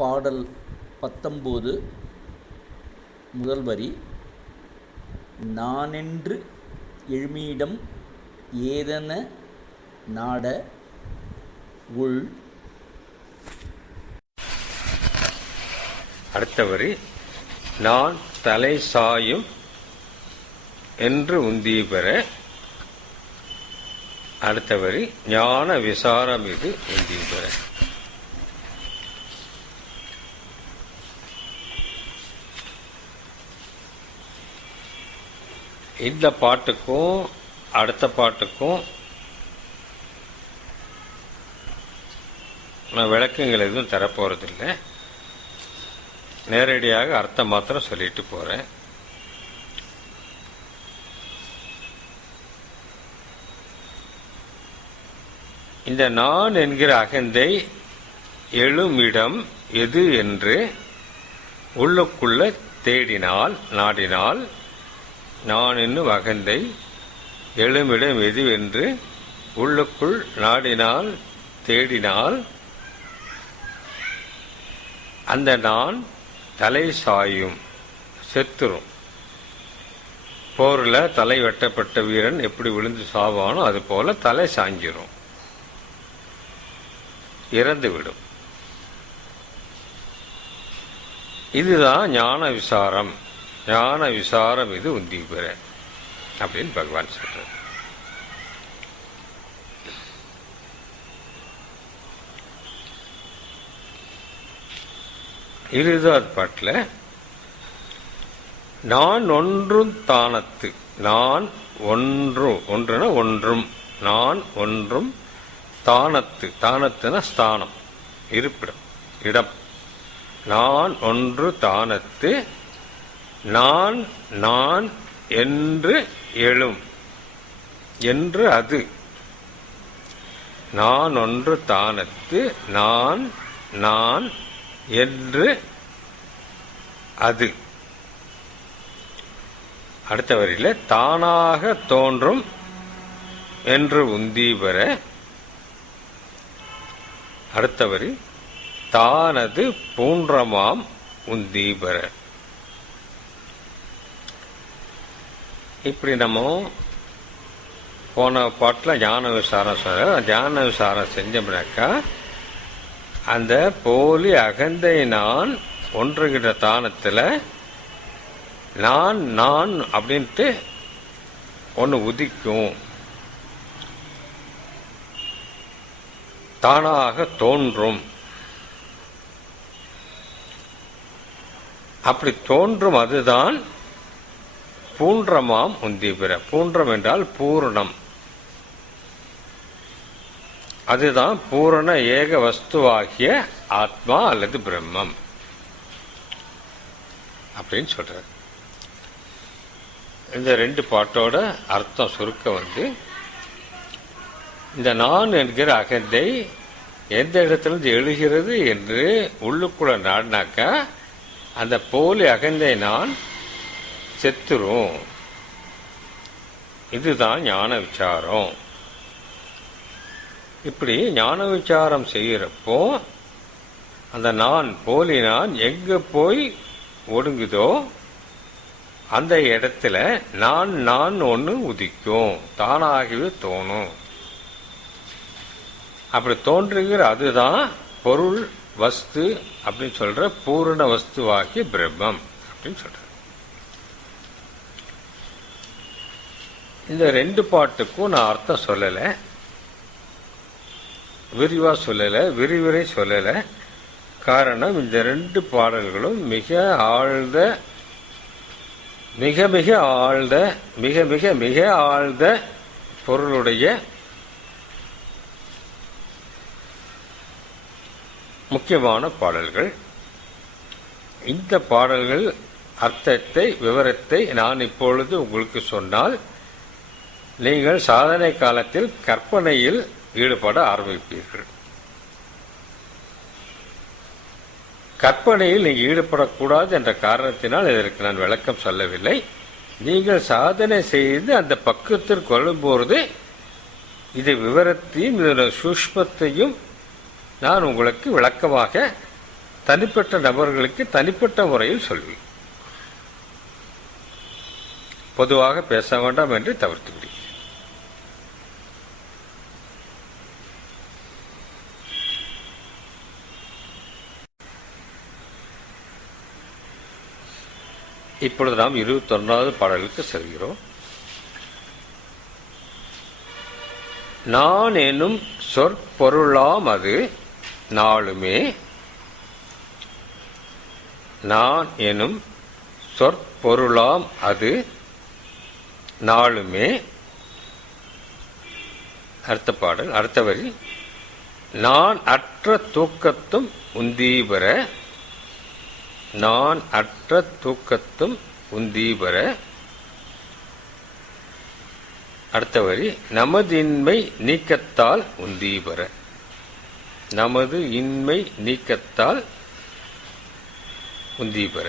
பாடல் 19 முதல் வரி. நானென்று எழுமீடம் ஏதென நாட உள். அடுத்த வரி. நான் தலை சாயும் என்று உந்தி பெற. அடுத்த வரி. ஞான விசாரம் இது உந்தி பெற. இந்த பாட்டுக்கும் அடுத்த பாட்டுக்கும் நான் விளக்கங்கள் எதுவும் தரப்போறதில்லை. நேரடியாக அர்த்தம் மாத்திரம் சொல்லிட்டு போறேன். இந்த நான் என்கிற அகந்தை எழுமிடம் எது என்று உள்ளுக்குள்ள தேடினால் நாடினால், நான் என்னும் அகந்தை எழுமிடம் எது என்று உள்ளுக்குள் நாடினால் தேடினால், அந்த நான் தலை சாயும், செத்துரும். போரில் தலை வெட்டப்பட்ட வீரன் எப்படி விழுந்து சாவானோ அது போல தலை சாஞ்சிரும், இறந்துவிடும். இதுதான் ஞான விசாரம். ஞான விசாரம் இது உந்தி பெற அப்படின்னு பகவான் சொல்றார். இருபதாவது பாட்டில் நான் ஒன்றும் தானத்து. நான் ஒன்றுனா ஒன்றும், நான் ஒன்றும் தானத்து. தானத்துனா ஸ்தானம், இருப்பிடம், இடம். நான் ஒன்று தானத்து நான் நான் என்று எழும் என்று அது. நான் ஒன்று தானத்து நான் நான் என்று அது. அடுத்த வரியில தானாக தோன்றும் என்று உந்தி பெற. அடுத்த வரி. தானது பூன்றமாம் உந்தி பெற. இப்படி நம்ம போன பாட்டில் ஞான விசாரம் சொல்ற. ஞான விசாரம் செஞ்சோம்னாக்கா அந்த போலி அகந்தை நான் ஒன்றுகிற தானத்தில் நான் நான் அப்படின்ட்டு ஒன்று உதிக்கும், தானாக தோன்றும். அப்படி தோன்றும் அதுதான் பூன்றமாம் உந்தி பெற. பூன்றம் என்றால் பூர்ணம். அதுதான் பூரண ஏக வஸ்துவாகிய ஆத்மா அல்லது பிரம்மம் அப்படின்னு சொல்றார். இந்த ரெண்டு பாட்டோட அர்த்தம் சுருக்க இந்த நான் என்கிற அகந்தை எந்த இடத்திலிருந்து எழுகிறது என்று உள்ளுக்குள்ள நாடினாக்கா அந்த போலி அகந்தை நான் செத்துரும். இதுதான் ஞான விசாரம். இப்படி ஞான விசாரம் செய்யறப்போ அந்த நான் போலி நான் எங்க போய் ஒடுங்குதோ அந்த இடத்துல நான் நான் ஒன்று உதிக்கும், தானாகவே தோணும். அப்படி தோன்றுகிற அதுதான் பொருள் வஸ்து அப்படின்னு சொல்ற பூரண வஸ்துவாகிய பிரம்மம் அப்படின்னு சொல்ற. இந்த ரெண்டு பாட்டுக்கும் நான் அர்த்தம் சொல்லலை, விரிவா சொல்லலை, விரிவுரை சொல்லலை. காரணம் இந்த ரெண்டு பாடல்களும் மிக ஆழ்ந்த மிக மிக ஆழ்ந்த மிக மிக மிக ஆழ்ந்த பொருளுடைய முக்கியமான பாடல்கள். இந்த பாடல்கள் அர்த்தத்தை விவரத்தை நான் இப்பொழுது உங்களுக்கு சொன்னால் நீங்கள் சாதனை காலத்தில் கற்பனையில் ஈடுபட ஆரம்பிப்பீர்கள். கற்பனையில் நீங்கள் ஈடுபடக்கூடாது என்ற காரணத்தினால் இதற்கு நான் விளக்கம் சொல்லவில்லை. நீங்கள் சாதனை செய்து அந்த பக்குவத்திற்கு வரும்போது இது விவரத்தையும் இதோட சூஷ்மத்தையும் நான் உங்களுக்கு விளக்கமாக தனிப்பட்ட நபர்களுக்கு தனிப்பட்ட முறையில் சொல்வேன். பொதுவாக பேச வேண்டாம் என்று தவிர்த்து விடுகிறேன். இப்பொழுது நாம் 21வது பாடலுக்கு செல்கிறோம். நான் எனும் சொற்பொருளாம் அது நாளுமே, நான் எனும் சொற்பொருளாம் அது நாளுமே. அடுத்த பாடல், அடுத்த வரி, நான் அற்ற தூக்கத்தும் உந்தீபர, நான் அற்ற தூக்கத்தும் உந்தீபர. அடுத்த வரி, நமது இன்மை நீக்கத்தால் உந்தீபர, நமது இன்மை நீக்கத்தால் உந்தீபர.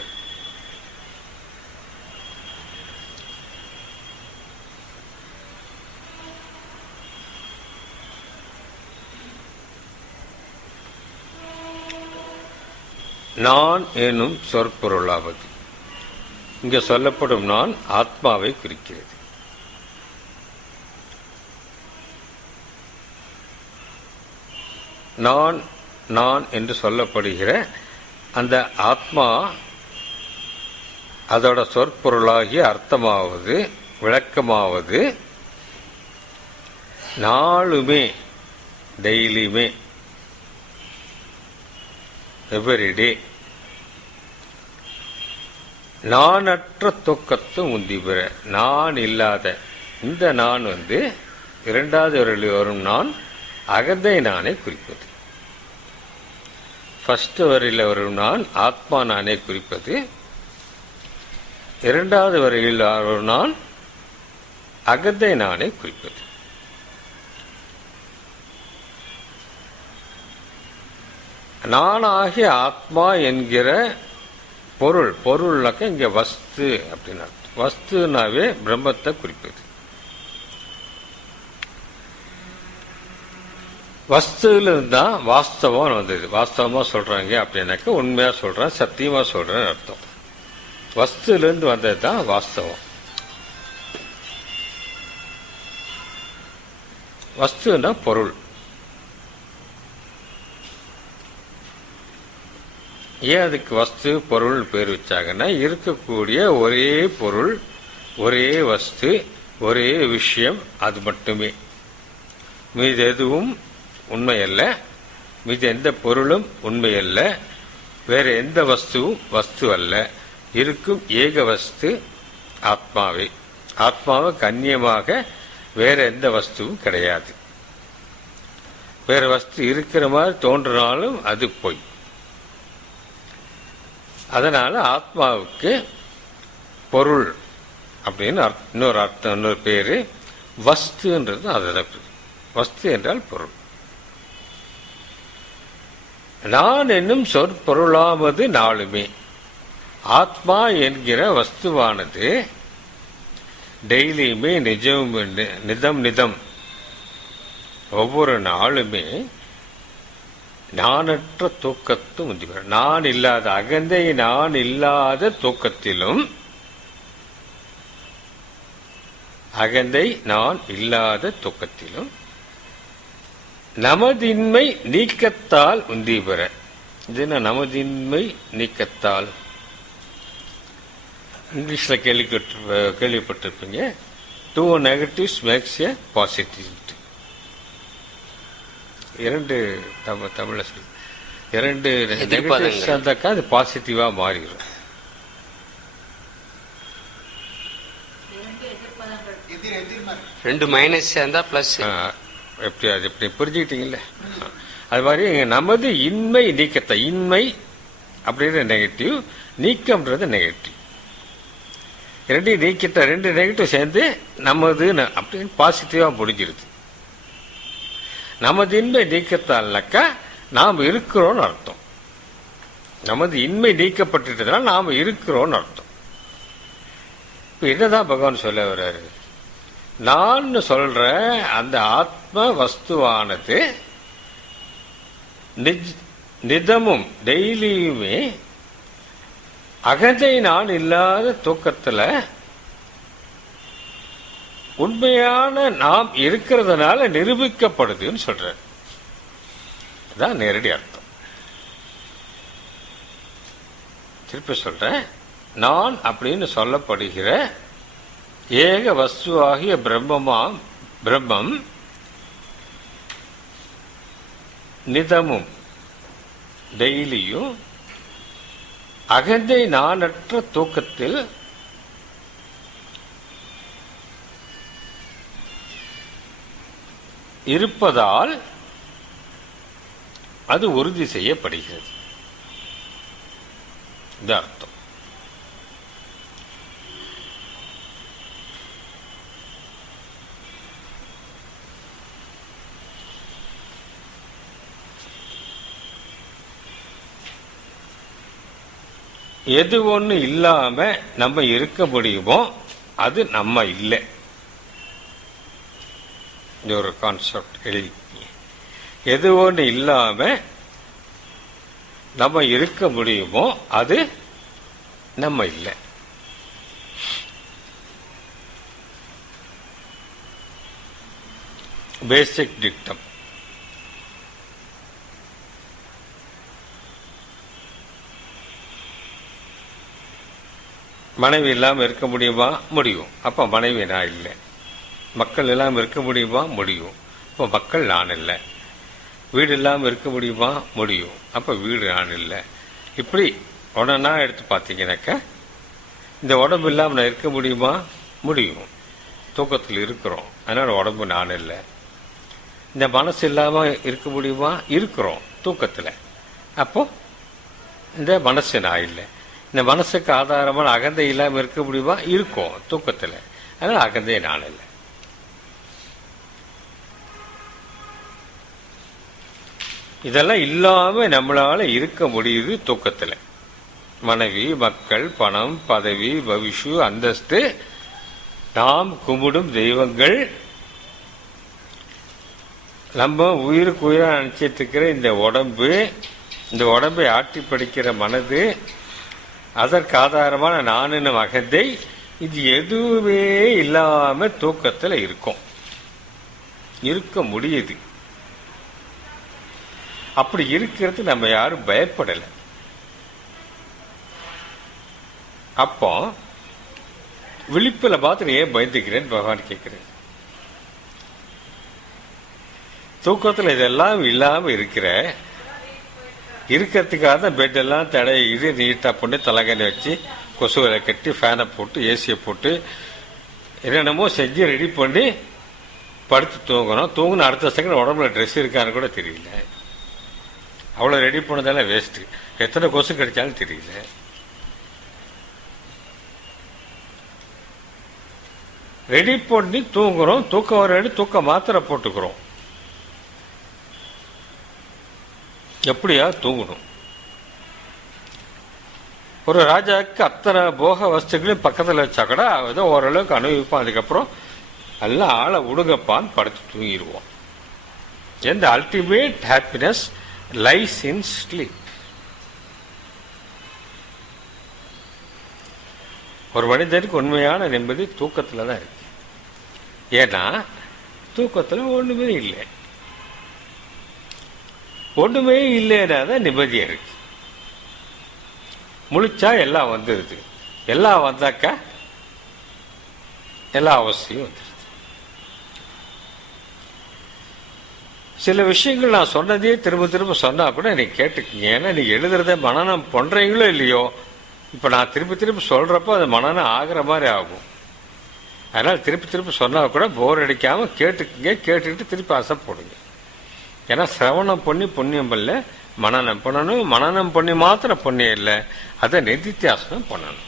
நான் எனும் சொற்பொருளாவது, இங்கே சொல்லப்படும் நான் ஆத்மாவை குறிக்கிறது. நான் நான் என்று சொல்லப்படுகிற அந்த ஆத்மா அதோட சொற்பொருளாகிய அர்த்தமாவது விளக்கமாவது நாளுமே, டெய்லியுமே, எவரிடே, நானற்ற தூக்கத்தும் உந்திபெற. நான் இல்லாத இந்த நான் இரண்டாவது வரையில் வரும் நான் அகந்தை நானே குறிப்பது. ஃபர்ஸ்ட் வரையில் வரும் நான் ஆத்மா நானே குறிப்பது. இரண்டாவது வரையில் வரும் நான் அகந்தை நானே குறிப்பது. நானாகிய ஆத்மா என்கிற பொருள், பொருள்னாக்க இங்க வஸ்து அப்படின்னு அர்த்தம். வஸ்துனாவே பிரம்மத்தை குறிப்பது. வஸ்துல இருந்தா வாஸ்தவம் வந்தது. வாஸ்தவமா சொல்றாங்க அப்படின்னாக்க உண்மையா சொல்றேன், சத்தியமா சொல்றேன்னு அர்த்தம். வஸ்துல இருந்து வந்தது தான் வாஸ்தவம். வஸ்துன்னா பொருள். ஏன் அதுக்கு வஸ்து பொருள் பேர் வச்சாங்கன்னா, இருக்கக்கூடிய ஒரே பொருள், ஒரே வஸ்து, ஒரே விஷயம், அது மட்டுமே. மீது எதுவும் உண்மையல்ல, மீது எந்த பொருளும் உண்மையல்ல, வேற எந்த வஸ்துவும் வஸ்து அல்ல. இருக்கும் ஏக வஸ்து ஆத்மாவே. ஆத்மாவை கண்ணியமாக வேற எந்த வஸ்துவும் கிடையாது. வேற வஸ்து இருக்கிற மாதிரி தோன்றினாலும் அது பொய். அதனால ஆத்மாவுக்கு பொருள் அப்படின்னு இன்னொரு அர்த்தம், இன்னொரு பேரு வஸ்துன்றது. அதுதான் வஸ்து என்றால் பொருள். நான் என்னும் சொற்பொருளாவது நாளுமே. ஆத்மா என்கிற வஸ்துவானது டெய்லியுமே நிதம் ஒவ்வொரு நாளுமே நானற்ற தூக்கத்தும் உந்திபெற. நான் இல்லாத அகந்தை, நான் இல்லாத தூக்கத்திலும், அகந்தை நான் இல்லாத தூக்கத்திலும் நமதின்மை நீக்கத்தால் உந்திபெற. இது என்ன நமதின்மை நீக்கத்தால்? இங்கிலீஷ்ல கேள்விப்பட்டிருப்பீங்க, 2 negatives makes a positive. இரண்டு தமிழ்ல சொல்லி 2 நெகட்டிவ்ஸ் இருந்தாக்கா அது பாசிட்டிவா மாறிடும். ரெண்டு மைனஸ் சேர்ந்தா பிளஸ். எப்படி அது எப்படி புரிஞ்சுக்கிட்டீங்கல்ல? அது மாதிரி நமது இன்மை நீக்கத்தை, இன்மை அப்படின்ற நெகட்டிவ், நீக்கம்ன்றது நெகட்டிவ். ரெண்டையும் நீக்கிட்ட 2 நெகட்டிவ் சேர்ந்து நமது அப்படின்னு பாசிட்டிவா முடிஞ்சிருது. நமது இன்மை நீக்கத்தால்னாக்கா நாம் இருக்கிறோம்னு அர்த்தம். நமது இன்மை நீக்கப்பட்டுட்டதுனால நாம் இருக்கிறோம்னு அர்த்தம். இப்ப என்னதான் பகவான் சொல்ல வர்றாரு? நான் சொல்ற அந்த ஆத்ம வஸ்துவானது நிதமும் டெய்லியுமே அகந்தை நான் இல்லாத தூக்கத்துல உண்மையான நாம் இருக்கிறதுனால நிரூபிக்கப்படுதுன்னு சொல்ற. அதான் நேரடி அர்த்தம். திருப்பி சொல்றேன். நான் அப்படின்னு சொல்லப்படுகிற ஏக வஸ்துவாகிய பிரம்மம் நிதமும் டெய்லியும் அகந்தை நானற்ற தூக்கத்தில் இருப்பதால் அது உறுதி செய்யப்படுகிறது. இது அர்த்தம். எது ஒன்று இல்லாம நம்ம இருக்க முடியுமோ அது நம்ம இல்லை. இது ஒரு கான்செப்ட் எழுதி. எது ஒன்று இல்லாம நம்ம இருக்க முடியுமோ அது நம்ம இல்லை. பேசிக் டிக்டம். மனைவி இல்லாமல் இருக்க முடியுமா? முடியும். அப்ப மனைவி நான் இல்லை. மக்கள் இல்லாமல் இருக்க முடியுமா? முடியும். அப்போ மக்கள் நான் இல்லை. வீடு இல்லாமல் இருக்க முடியுமா? முடியும். அப்போ வீடு நான் இல்லை. இப்படி உடனே எடுத்து பார்த்தீங்கன்னாக்கா இந்த உடம்பு இல்லாமல் நான் இருக்க முடியுமா? முடியும். தூக்கத்தில் இருக்கிறோம், அதனால உடம்பு நான் இல்லை. இந்த மனசு இல்லாமல் இருக்க முடியுமா? இருக்கிறோம் தூக்கத்தில். அப்போ இந்த மனசு நான் இல்லை. இந்த மனசுக்கு ஆதாரமான அகந்தை இல்லாமல் இருக்க முடியுமா? இருக்கும் தூக்கத்தில். அதனால் அகந்தை நான் இல்லை. இதெல்லாம் இல்லாம நம்மளால இருக்க முடியுது தூக்கத்தில். மனைவி, மக்கள், பணம், பதவி, பவிஷு, அந்தஸ்து, நாம் கும்பிடும் தெய்வங்கள், நம்ம உயிருக்கு உயிராக நினைச்சிட்டு இருக்கிற இந்த உடம்பு, இந்த உடம்பை ஆட்டி படிக்கிற மனது, அதற்கு ஆதாரமான நானுன்னு அகந்தை, இது எதுவுமே இல்லாம தூக்கத்தில் இருக்கும், இருக்க முடியுது. அப்படி இருக்கிறது நம்ம யாரும் பயப்படலை. அப்போ விழிப்பில் பார்த்து ஏன் பயந்துக்கிறேன்னு பகவான் கேட்கிறேன். தூக்கத்தில் இதெல்லாம் இல்லாம இருக்கிறதுக்காக தான் பெட்டெல்லாம் தடையிது நீட்டாக பண்ணி தலைகணி வச்சு கொசுவை கட்டி ஃபேனை போட்டு ஏசியை போட்டு என்னென்னமோ செஞ்சு ரெடி பண்ணி படுத்து தூங்கணும். தூங்கின அடுத்த செகண்ட் உடம்புல ட்ரெஸ் இருக்கான்னு கூட தெரியல. அவ்வளோ ரெடி பண்ணதெல்லாம் வேஸ்ட்டு. எத்தனை கொசு கிடைச்சாலும் தெரியல. ரெடி பண்ணி தூங்குறோம். தூக்கம் வர தூக்க மாத்திரை போட்டுக்கிறோம். எப்படியா தூங்கணும்? ஒரு ராஜாவுக்கு அத்தனை போக வஸ்துகளையும் பக்கத்தில் வச்சா கூட ஏதோ ஓரளவுக்கு அனுபவிப்பான். அதுக்கப்புறம் எல்லாம் ஆளை உடுங்கப்பான்னு படுத்து தூங்கிடுவோம். எந்த ultimate happiness lies in sleep. ஒரு மனிதனுக்கு உண்மையான நிம்மதி தூக்கத்தில் தான் இருக்கு. ஏன்னா தூக்கத்தில் ஒண்ணுமே இல்லை. ஒண்ணுமே இல்லைன்னா தான் நிம்மதியா இருக்கு. முழிச்சா எல்லாம் வந்துடுது. எல்லாம் வந்தாக்கா எல்லா அவசியம் வந்துடுது. சில விஷயங்கள் நான் சொன்னதே திரும்ப திரும்ப சொன்னா கூட நீங்க கேட்டுக்கீங்க. ஏன்னா நீங்க எழுதுறத மனனம் பண்றீங்களோ இல்லையோ, இப்ப நான் திருப்பி திருப்பி சொல்றப்போ அது மனனம் ஆகிற மாதிரி ஆகும். அதனால திருப்பி திருப்பி சொன்னா கூட போர் அடிக்காம கேட்டுக்குங்க. கேட்டுக்கிட்டு திருப்பி ஆசைப்படுங்க. ஏன்னா சிரவணம் பண்ணி புண்ணியம் இல்லை, மனனம் பண்ணணும். மனனம் பண்ணி மாத்திரம் புண்ணியம் இல்லை, அதை நிதித்தியாசனம் பண்ணணும்.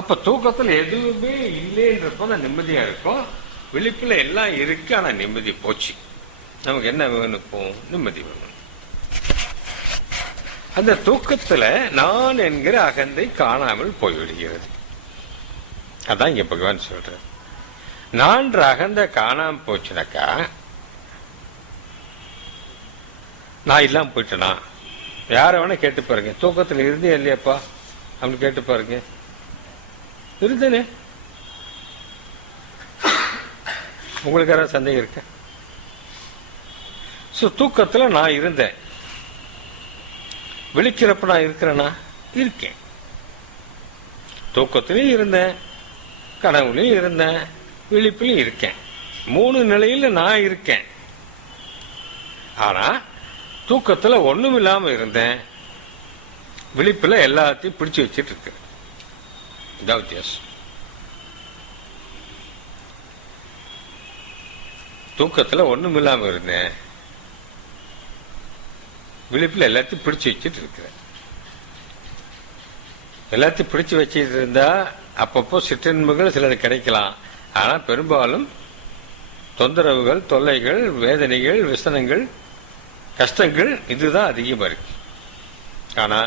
அப்ப தூக்கத்தில் எதுவுமே இல்லைன்றப்போ தான் நிம்மதியா இருக்கும். விழிப்புல எல்லாம் இருக்கு, ஆனா நிம்மதி போச்சு. நமக்கு என்ன வேணும்? இப்போ நிம்மதி வேணும். அந்த தூக்கத்துல நான் என்கிற அகந்தை காணாமல் போய்விடுகிறது. அதான் இங்க பகவான் சொல்ற. நான் அகந்த காணாம போச்சுனாக்கா நான் இல்லாமல் போயிட்டேனா? யாரை வேணா கேட்டு பாருங்க. தூக்கத்தில் இருந்தே இல்லையாப்பா அப்படின்னு கேட்டு பாருங்க. இருந்தேனே. உங்களுக்கு யாராவது சந்தேகம் இருக்க? ஸோ தூக்கத்தில் நான் இருந்தேன். விழிக்கிறப்ப நான் இருக்கிறேன்னா? இருக்கேன். தூக்கத்திலையும் இருந்தேன், கனவுலையும் இருந்தேன், விழிப்பிலையும் இருக்கேன். 3 நிலையில் நான் இருக்கேன். ஆனா தூக்கத்துல ஒண்ணும் இல்லாம இருந்தேன், விழிப்புல எல்லாத்தையும் பிடிச்சு வச்சிட்டு இருக்கு. இதான் வித்தியாசம். தூக்கத்துல ஒண்ணும் இல்லாம இருந்தேன், விழிப்புல எல்லாத்தையும் பிடிச்சு வச்சிட்டு இருக்கிறேன். எல்லாத்தையும் பிடிச்சு வச்சிட்டு இருந்தா அப்பப்போ சிற்றின்பங்கள் சிலது கிடைக்கலாம். ஆனா பெரும்பாலும் தொந்தரவுகள், தொல்லைகள், வேதனைகள், விசனங்கள், கஷ்டங்கள் இதுதான் அதிகமா இருக்கு. ஆனா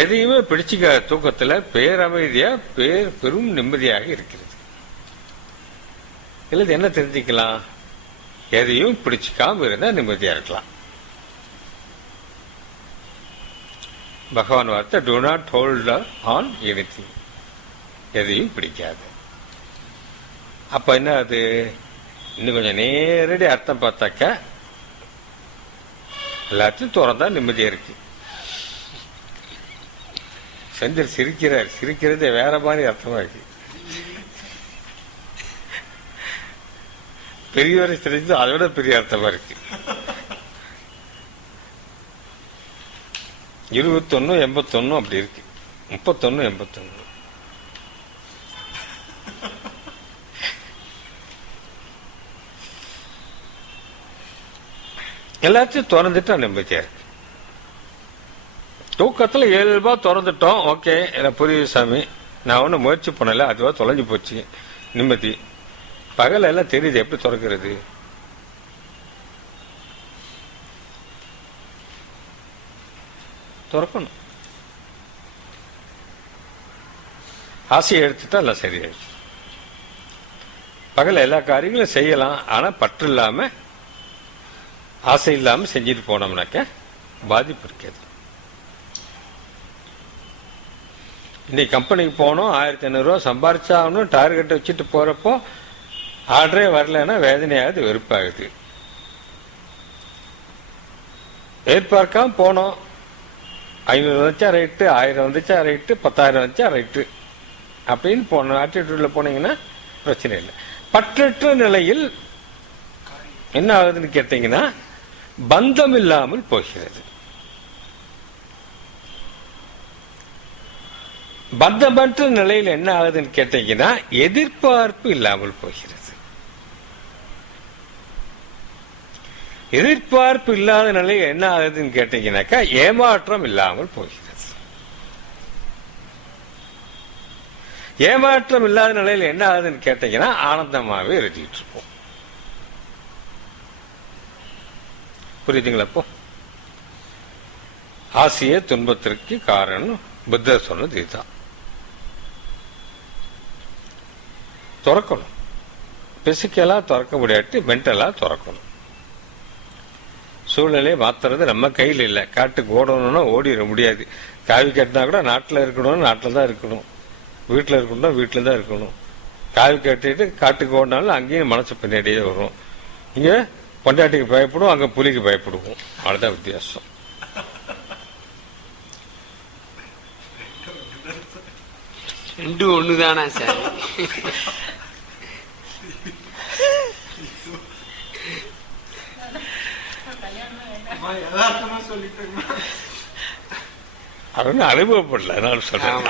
எதையுமே பிடிச்சிக்க தூக்கத்துல பேரமைதியா பெரும் நிம்மதியாக இருக்கிறது. இல்லது என்ன தெரிஞ்சுக்கலாம்? எதையும் பிடிச்சிக்காம இருந்தா நிம்மதியா இருக்கலாம். பகவான் வார்த்தை do not hold on anything. எதையும் பிடிக்காது. அப்ப என்ன அது? இன்னும் கொஞ்சம் நேரடி அர்த்தம் பார்த்தாக்க எல்லாத்தையும் திறந்தா நிம்மதியா இருக்கு. செந்தில் சிரிக்கிறார். சிரிக்கிறது வேற மாதிரி அர்த்தமா இருக்கு. பெரியவரை சிரிச்சது அதை விட பெரிய அர்த்தமா இருக்கு. 21, 81 அப்படி இருக்கு. 31, 81. எல்லாத்தையும் திறந்துட்டா நிம்மதியா இருக்கு. தூக்கத்துல 7 ரூபாய் திறந்துட்டோம். ஓகே, எனக்கு புரியுது சாமி, நான் ஒன்றும் முயற்சி பண்ணல, அதுவா தொலைஞ்சு போச்சு, நிம்மதி. பகல எல்லாம் தெரியுது, எப்படி திறக்கிறது? திறக்கணும். ஆசையை எடுத்துட்டா எல்லாம் சரியாயிடுச்சு. பகல எல்லா காரியங்களும் செய்யலாம். ஆனா பற்று இல்லாம, ஆசை இல்லாம செஞ்சுட்டு போனோம்னாக்க பாதிப்பு இருக்காது. இன்னைக்கு கம்பெனிக்கு போனோம், 1500 ரூபா சம்பாரிச்சாகணும் டார்கெட்டை வச்சுட்டு போறப்போ ஆர்டரே வரலன்னா வேதனையாகுது, வெறுப்பாகுது. எதிர்பார்க்காம போனோம், 500 வந்துச்சா ரைட்டு, 1000 வந்துச்சா ரைட்டு, 10,000 வந்துச்சா ரைட்டு அப்படின்னு போன ஆட்டிடியூட்ல போனீங்கன்னா பிரச்சனை இல்லை. பற்றற்ற நிலையில் என்ன ஆகுதுன்னு கேட்டீங்கன்னா பந்தம் இல்லாமல் போகிறது. பந்தமற்ற நிலையில் என்ன ஆகுதுன்னு கேட்டீங்கன்னா எதிர்பார்ப்பு இல்லாமல் போகிறது. எதிர்பார்ப்பு இல்லாத நிலையில் என்ன ஆகுதுன்னு கேட்டீங்கன்னாக்கா ஏமாற்றம் இல்லாமல் போகிறது. ஏமாற்றம் இல்லாத நிலையில் என்ன ஆகுதுன்னு கேட்டீங்கன்னா ஆனந்தமாவே எழுதிட்டு இருப்போம். புரியுதுங்களா? அப்போ ஆசைய துன்பத்திற்கு காரணம் புத்தர் சொன்னது இதுதான். திறக்கணும். பிசிக்கலா திறக்க முடியாட்டி மென்டலா திறக்கணும். சூழ்நிலையை மாத்துறது நம்ம கையில் இல்லை. காட்டுக்கு ஓடணும்னா ஓடிட முடியாது. காவி கட்டினா கூட நாட்டில் இருக்கணும், நாட்டில் தான் இருக்கணும். வீட்டில் இருக்கணும்னா வீட்டில் தான் இருக்கணும். காவி கட்டிட்டு காட்டுக்கு ஓடினாலும் அங்கேயும் மனசு பின்னாடியே வரும். இங்கே பொண்டாட்டிக்கு பயப்படுவோம், அங்கே புலிக்கு பயப்படுவோம். அவ்வளோதான் வித்தியாசம். ரெண்டும் ஒண்ணுதானா சார்? அவனு அனுபவப்படல, நான் சொல்றேன்.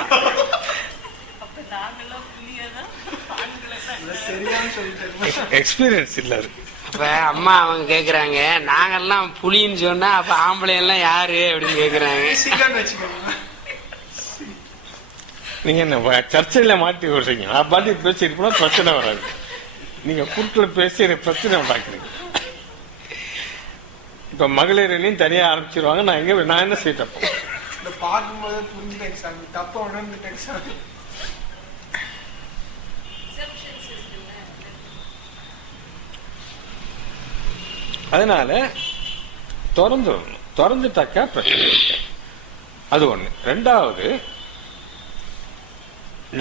எக்ஸ்பீரியன்ஸ் இல்ல. அப்ப அம்மா அவங்க கேக்குறாங்க, நாங்கெல்லாம் புலின்னு சொன்னா அப்ப ஆம்பளை எல்லாம் யாரு அப்படின்னு கேக்குறாங்க. நீங்க என்ன சர்ச்சையில மாட்டி விடுறீங்க? நான் பாட்டி பேசிட்டு போனா பிரச்சனை வராது. நீங்க குறுக்கில் பேசி பிரச்சனை உண்டாக்குறீங்க. இப்ப மகளிரையும் தனியா ஆரம்பிச்சிருவாங்க. நான் என்ன செய்யட்டப்போ பார்க்கும்போது புரிஞ்சுட்டேன் சாமி, தப்ப உணர்ந்துட்டேன் சாமி. அதனால திறந்துடணும். திறந்துட்டாக்கா பிரச்சனை இருக்கு. அது ஒண்ணு. ரெண்டாவது,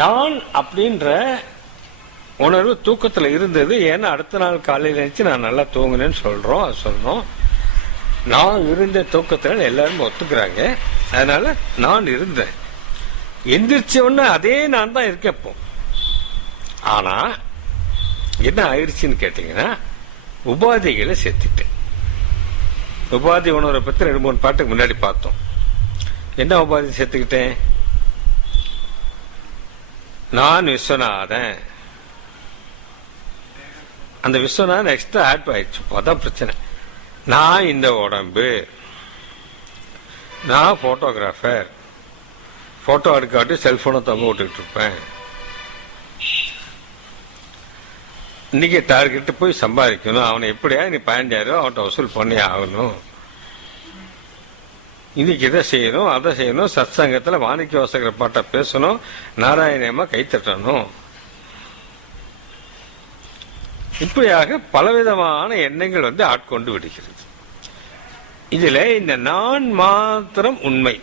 நான் அப்படின்ற உணர்வு தூக்கத்துல இருந்தது. ஏன்னா அடுத்த நாள் காலையில நினைச்சு நான் நல்லா தூங்குனேன்னு சொல்றோம். அது சொல்லணும். நான் இருந்த தூக்கத்துல எல்லாரும் ஒத்துக்கிறாங்க. அதனால நான் இருந்தேன். எந்திரிச்ச உடனே அதே நான் தான் இருக்கேன் இப்போ. ஆனா என்ன ஆயிடுச்சுன்னு கேட்டீங்கன்னா, உபாதிகளை சேர்த்துட்டேன். உபாதி உணர்வை பத்தி 2-3 பாட்டுக்கு முன்னாடி பார்த்தோம். என்ன உபாதி சேர்த்துக்கிட்டேன்? நான் விஸ்வநாதன். அந்த விஸ்வநாதன் எக்ஸ்ட்ரா ஆட் ஆயிடுச்சு. அதான் பிரச்சனை. நான் இந்த உடம்பு, நான் போட்டோகிராஃபர், போட்டோ எடுக்காட்டி செல்போனை தொங்க விட்டுக்கிட்டு இருப்பேன். இன்னைக்கு டார்கெட்டு போய் சம்பாதிக்கணும். அவனை எப்படியா நீ 15,000 அவன்கிட்ட வசூல் பண்ணி ஆகணும். இன்னைக்கு இதை செய்யணும், அதை செய்யணும், சத் சங்கத்துல வாணிக்க வாசகர பாட்டை பேசணும், நாராயணியமா கைத்தட்டணும். இப்படியாக பலவிதமான எண்ணங்கள் ஆட்கொண்டு விடுகிறது. இதுல இந்த நான் மாத்திரம் உண்மை.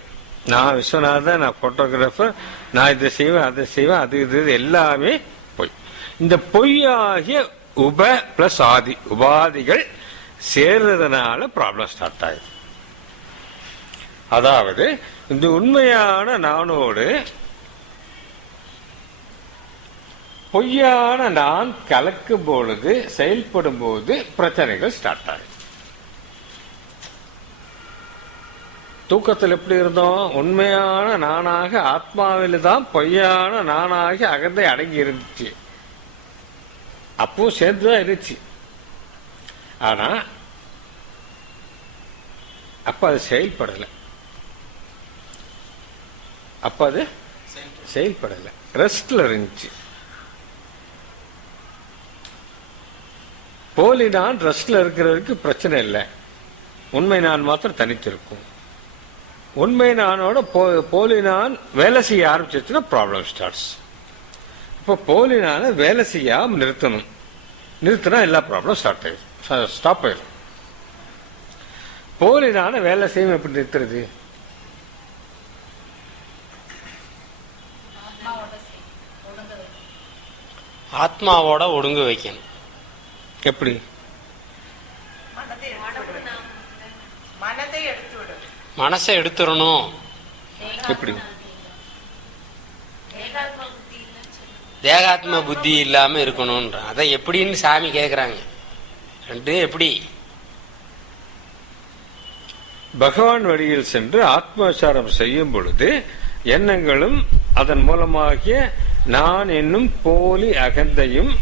நான் விஸ்வநாதன், நான் போட்டோகிராஃபர், நான் இதை செய்வேன், அதை செய்வேன், அது இது எல்லாமே பொய். இந்த பொய்யாகிய உப பிளஸ் ஆதி உபாதிகள் சேர்றதுனால ப்ராப்ளம் ஸ்டார்ட் ஆகுது. அதாவது இந்த உண்மையான நானோடு பொய்யான நான் கலக்கும் பொழுது, செயல்படும் போது பிரச்சனைகள் ஸ்டார்ட் ஆகுது. தூக்கத்தில் எப்படி இருந்தோம்? உண்மையான நானாக ஆத்மாவில் தான் பொய்யான நானாகி அகந்தை அடங்கி இருந்துச்சு. அப்போ சேர்ந்துதான் இருந்துச்சு. ஆனா அப்ப அது செயல்படலை. அப்ப அது செயல்படலை, ரெஸ்ட்ல இருந்துச்சு. போலி நான் ரெஸ்ட்ல இருக்கிறதுக்கு பிரச்சனை இல்லை. உண்மை நான் மாத்திரம் தனித்திருக்கும். உண்மை நானோட போலி நான் வேலை செய்ய ஆரம்பிச்சிருச்சுன்னா ப்ராப்ளம் ஸ்டார்ட்ஸ். இப்போ போலி நான வேலை செய்யாம நிறுத்தணும். நிறுத்தினா எல்லா ப்ராப்ளம் ஸ்டார்ட் ஆயிடும், ஸ்டாப் ஆயிடும். போலி நான வேலை செய்யும் எப்படி நிறுத்துறது? ஆத்மாவோட ஒடுங்க வைக்கணும். எப்படி? மனசை எடுத்துடணும். எப்படி? தேகாத்ம புத்தி இல்லாம இருக்கணும்ன்ற. அதை எப்படின்னு சாமி கேக்குறாங்க. ரெண்டு எப்படி? பகவான் வழியில் சென்று ஆத்மவிசாரம் செய்யும் பொழுது எண்ணங்களும் அதன் மூலமாகிய நான் என்னும் போலி அகந்தையும்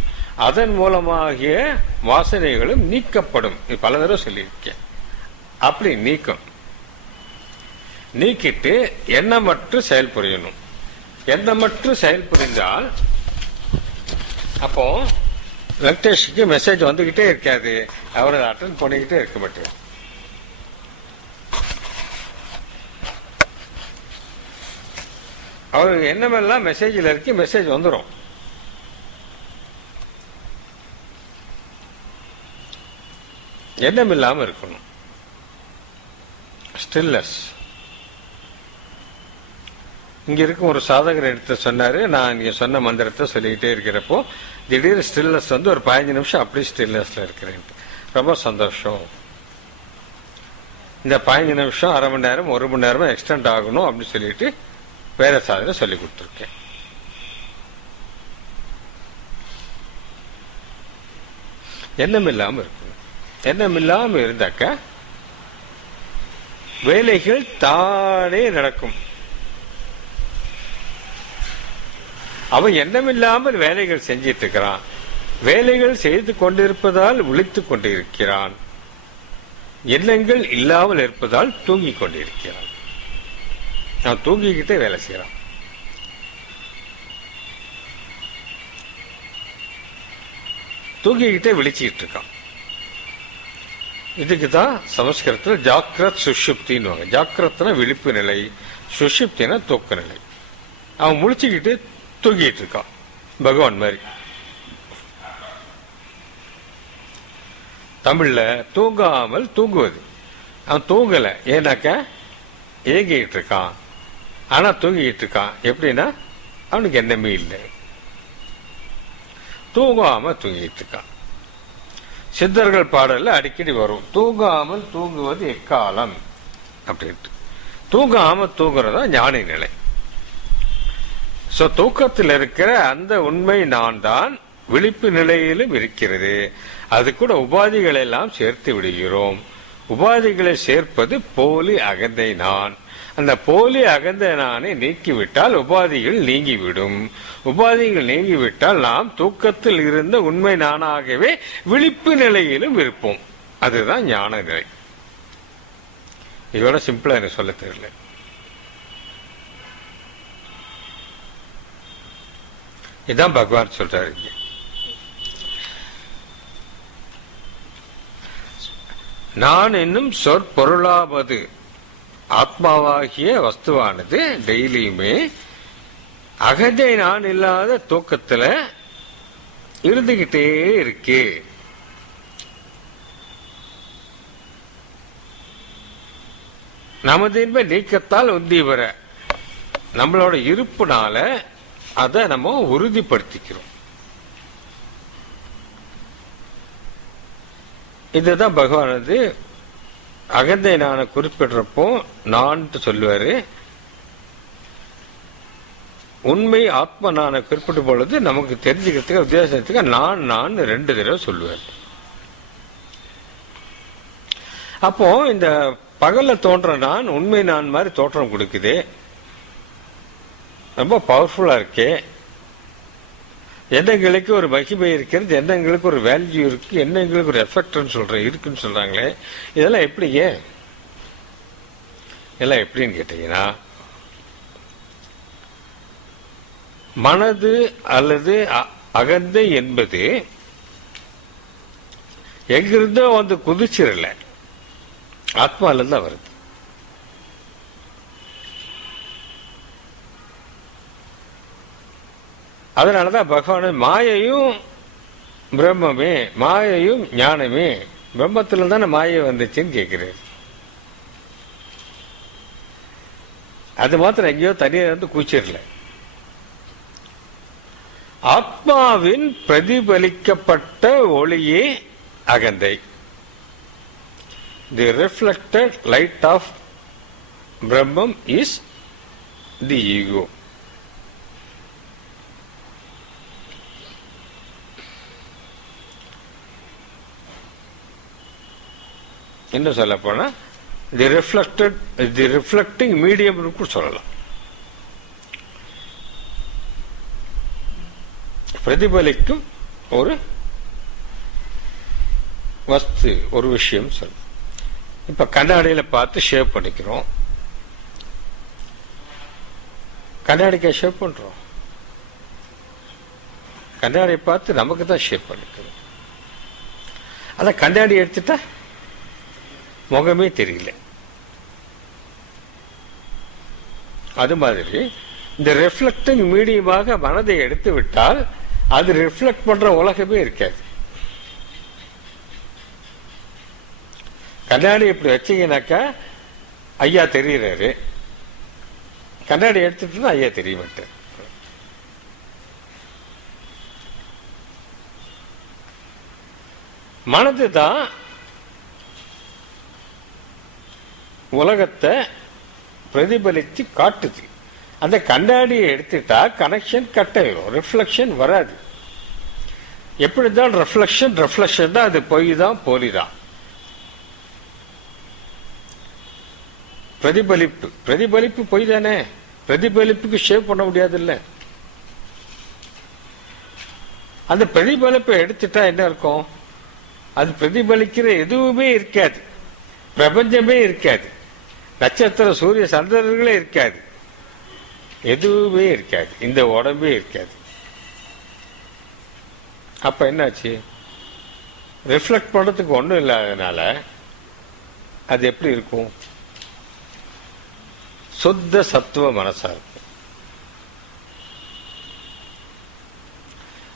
அதன் மூலமாகிய வாசனைகளும் நீக்கப்படும். பல தடவை சொல்லியிருக்கேன். அப்படி நீக்கிட்டு எண்ணமற்று செயல்புரியணும். எண்ணமற்று செயல்புரிந்தால் அப்போ வெங்கடேஷுக்கு மெசேஜ் வந்துகிட்டே இருக்காது. அவரை அட்டன் பண்ணிக்கிட்டே இருக்க மாட்டேன். அவருக்கு எண்ணமெல்லாம் மெசேஜில் இருக்கு, மெசேஜ் வந்துடும். எண்ணம் இல்லாம இருக்கணும். ஸ்டில்னஸ். இங்க இருக்கும் ஒரு சாதகர் எடுத்து சொன்னாரு, நான் நீங்க சொன்ன மந்திரத்தை சொல்லிக்கிட்டே இருக்கிறப்போ திடீர்னு ஸ்டில்னஸ் ஒரு 15 நிமிஷம் அப்படியே ஸ்டில்னஸ்ல இருக்கிறேன். ரொம்ப சந்தோஷம். இந்த 15 நிமிஷம், அரை மணி நேரம், 1 மணி நேரமா எக்ஸ்டெண்ட் ஆகணும் அப்படின்னு சொல்லிட்டு வேற சாதனை சொல்லி கொடுத்துருக்கேன். எண்ணம் இல்லாம இருக்கணும். எண்ணம் இல்லாம இருந்தாக்க வேலைகள் தானே நடக்கும். அவன் எண்ணமில்லாமல் வேலைகள் செஞ்சிட்டு இருக்கிறான். வேலைகள் செய்து கொண்டிருப்பதால் விழித்துக் கொண்டிருக்கிறான். எண்ணங்கள் இல்லாமல் இருப்பதால் தூங்கிக் கொண்டிருக்கிறான். நான் தூங்கிக்கிட்டே வேலை செய்யறான். தூங்கிக்கிட்டே விழிச்சுக்கிட்டு இருக்கான். இதுக்குதான் சமஸ்கிருதத்தில் ஜாக்கிரத் சுஷுப்தின்னு. ஜாக்கிரத்னா விழிப்பு நிலை, சுஷுப்தினா தூக்க நிலை. அவன் முழிச்சுக்கிட்டு தூங்கிட்டு இருக்கான், பகவான் மாதிரி. தமிழ்ல தூங்காமல் தூங்குவது. அவன் தூங்கலை. ஏன்னாக்கா ஏங்கிட்டு இருக்கான். ஆனால் தூங்கிட்டு இருக்கான். எப்படின்னா அவனுக்கு எண்ணமே இல்லை, தூங்காமல் தூங்கிட்டு இருக்கான். சித்தர்கள் பாடலில் அடிக்கடி வரும், தூங்காமல் தூங்குவது எக்காலம் அப்படின்ட்டு. தூங்காமல் தூங்குறதா ஞானி நிலை. ஸோ தூக்கத்தில் இருக்கிற அந்த உண்மை நான் தான் விழிப்பு நிலையிலும் இருக்கிறது. அது கூட உபாதிகளை எல்லாம் சேர்த்து விடுகிறோம். உபாதிகளை சேர்ப்பது போலி அகந்தை நான். அந்த போலி அகந்தை நானை நீக்கிவிட்டால் உபாதிகள் நீங்கிவிடும். உபாதிகள் நீங்கிவிட்டால் நாம் தூக்கத்தில் இருந்த உண்மை நானாகவே விழிப்பு நிலையிலும் இருப்போம். அதுதான் ஞான நிலை. இதோட சிம்பிளா எனக்கு சொல்ல தெரியல. இதான் பகவான் சொல்றாரு. நான் என்னும் சொற்பொருளாவது ஆத்மாவாகிய வஸ்துவானது டெய்லியுமே அகந்தை நான் இல்லாத தூக்கத்துல இருந்துகிட்டே இருக்கு. நமது இன்ப நீக்கத்தால் உந்தி வர நம்மளோட இருப்புனால அதை நம்ம உறுதிப்படுத்திக்கிறோம். இதுதான் பகவானது அகந்தை நானை குறிப்பிடுறப்போ நான் சொல்லுவாரு. உண்மை ஆத்ம நானை குறிப்பிடும் பொழுது நமக்கு தெரிஞ்சுக்கிறதுக்கு வித்தியாசத்துக்கு நான் 2 தடவை சொல்லுவார். அப்போ இந்த பகல்ல தோன்ற நான் உண்மை நான் மாதிரி தோற்றம் கொடுக்குது, ரொம்ப பவர்ஃபுல்லா இருக்கே. எண்ணங்களுக்கு ஒரு மகிமை இருக்கிறது, எண்ணங்களுக்கு ஒரு வேல்யூ இருக்கு, எண்ணங்களுக்கு ஒரு எஃபெக்ட்னு இருக்குன்னு சொல்றாங்களே, இதெல்லாம் எப்படிங்க? இதெல்லாம் எப்படின்னு கேட்டீங்கன்னா, மனது அல்லது அகந்தை என்பது எங்கிருந்தோ வந்து குதிச்சிடல, ஆத்மால தான் வருது. அதனாலதான் பகவான் மாயையும் பிரம்மமே, மாயையும் ஞானமே, பிரம்மத்துல தானே மாயை வந்துச்சுன்னு கேட்கிறார். அது மாத்திரம் எங்கேயோ தனியாக இருந்து கூச்சிடல. ஆத்மாவின் பிரதிபலிக்கப்பட்ட ஒளியே அகந்தை. தி ரிஃப்ளெக்டட் லைட் ஆஃப் பிரம்மம் இஸ் தி ஈகோ. என்ன சொல்ல போனா தி ரிஃப்ளெக்டிங் மீடியம் கூட சொல்லலாம். பிரதிபலிக்கும் ஒரு வஸ்து, ஒரு விஷயம் சொல்ல. இப்ப கண்ணாடியில பார்த்து ஷேவ் பண்ணிக்கிறோம். கண்ணாடிக்கா ஷேவ் பண்றோம்? கண்ணாடியை பார்த்து நமக்கு தான் ஷேவ் பண்ணிக்கிறோம். அதான் கண்ணாடி எடுத்துட்டா முகமே தெரியல. அது மாதிரி இந்த ரிஃப்ளெக்டிங் மீடியமாக மனதை எடுத்து விட்டால் அது ரிஃப்ளெக்ட் பண்ற உலகமே இருக்காது. கண்ணாடி இப்படி வச்சீங்கன்னாக்கா ஐயா தெரிகிறாரு, கண்ணாடி எடுத்துட்டு ஐயா தெரிய மாட்டார். மனது தான் உலகத்தை பிரதிபலித்து காட்டுது. அந்த கண்ணாடியை எடுத்துட்டா கனெக்ஷன் கட் ஆயிடும், ரிஃப்ளெக்ஷன் வராது. எப்படிதான் ரிஃப்ளெக்ஷன் தான், அது பொய் தான், போலி தான். பிரதிபலிப்பு பொய் தானே. பிரதிபலிப்புக்கு ஷேவ் பண்ண முடியாது இல்ல. அந்த பிரதிபலிப்பை எடுத்துட்டா என்ன இருக்கும்? அது பிரதிபலிக்கிற எதுவுமே இருக்காது, பிரபஞ்சமே இருக்காது, நட்சத்திர சூரிய சந்திரர்களே இருக்காது, எதுவுமே இருக்காது, இந்த உடம்பே இருக்காது. அப்ப என்னாச்சு? ரிஃப்ளெக்ட் பண்றதுக்கு ஒண்ணும் இல்லாததுனால அது எப்படி இருக்கும்? சுத்த சத்துவ மனசா இருக்கும்.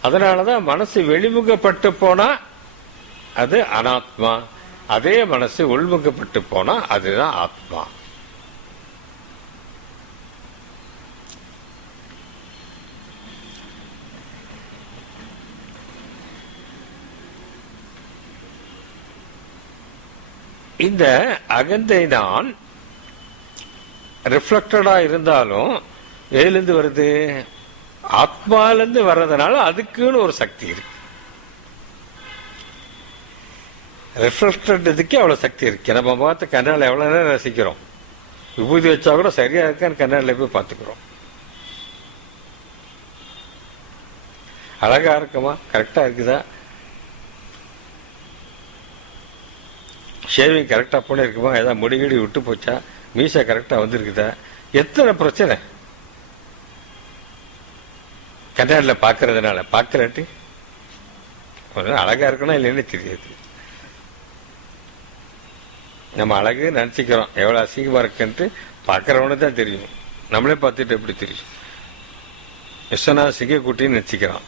அதனாலதான் மனசு வெளிமுகப்பட்டு போனா அது அனாத்மா, அதே மனசு உள்முகப்பட்டு போனா அதுதான் ஆத்மா. இந்த அகந்தை தான் ரிஃப்ளெக்டடா இருந்தாலும் எதுலேருந்து வருது? ஆத்மாலேருந்து வர்றதுனால அதுக்குன்னு ஒரு சக்தி இருக்கு. ரிஃப்ளெக்டட் இதுக்கே அவ்வளவு சக்தி இருக்கு. நம்ம பார்த்து கண்ணால் எவ்வளவு நேரம் ரசிக்கிறோம். விபூதி வச்சா கூட சரியா இருக்கான்னு கண்ணாடில போய் பார்த்துக்கிறோம். அழகா இருக்குமா, கரெக்டா இருக்குதா, ஷேவிங் கரெக்டா போன இருக்குமா, ஏதாவது முடிகிடி விட்டு போச்சா, மீசை கரெக்டா வந்திருக்குதா, எத்தனை பிரச்சனை கண்ணாடில பாக்குறதுனால. பார்க்கலாட்டி அழகா இருக்கணும் இல்லைன்னு தெரியாது. நம்ம அழகு நினைச்சுக்கிறோம், எவ்வளவு அசிங்கமா இருக்குன்ட்டு பார்க்கறவனு தான் தெரியும். நம்மளே பார்த்துட்டு எப்படி தெரியும்? எஸ்னா சிங்க குட்டின்னு நினைச்சுக்கிறான்.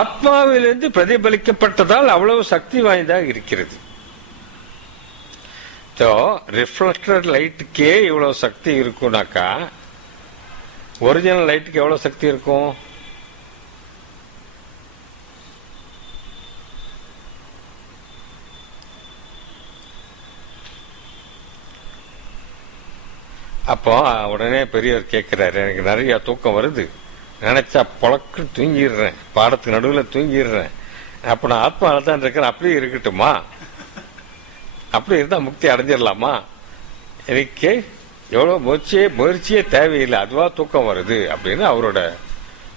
ஆத்மாவிலிருந்து பிரதிபலிக்கப்பட்டதால் அவ்வளவு சக்தி வாய்ந்ததாக இருக்கிறது. ரிஃப்ளெக்டட் லைட்டுக்கே இவ்வளவு சக்தி இருக்கும்னாக்கா ஒரிஜினல் லைட்டுக்கு எவ்வளவு சக்தி இருக்கும்? அப்போ உடனே பெரியவர் கேட்கிறாரு, எனக்கு நிறைய தூக்கம் வருது, நினைச்சா பொழக்கு தூங்கிடுறேன், பாடத்துக்கு நடுவில் தூங்கிடுறேன், அப்ப நான் ஆத்மாவில் தான் இருக்கிறேன், அப்படியே இருக்கட்டுமா? அப்படி இருந்தா முக்தி அடைஞ்சிடலாமா? எனக்கு எவ்வளவு முயற்சியே தேவையில்லை, அதுவா தூக்கம் வருது அப்படின்னு அவரோட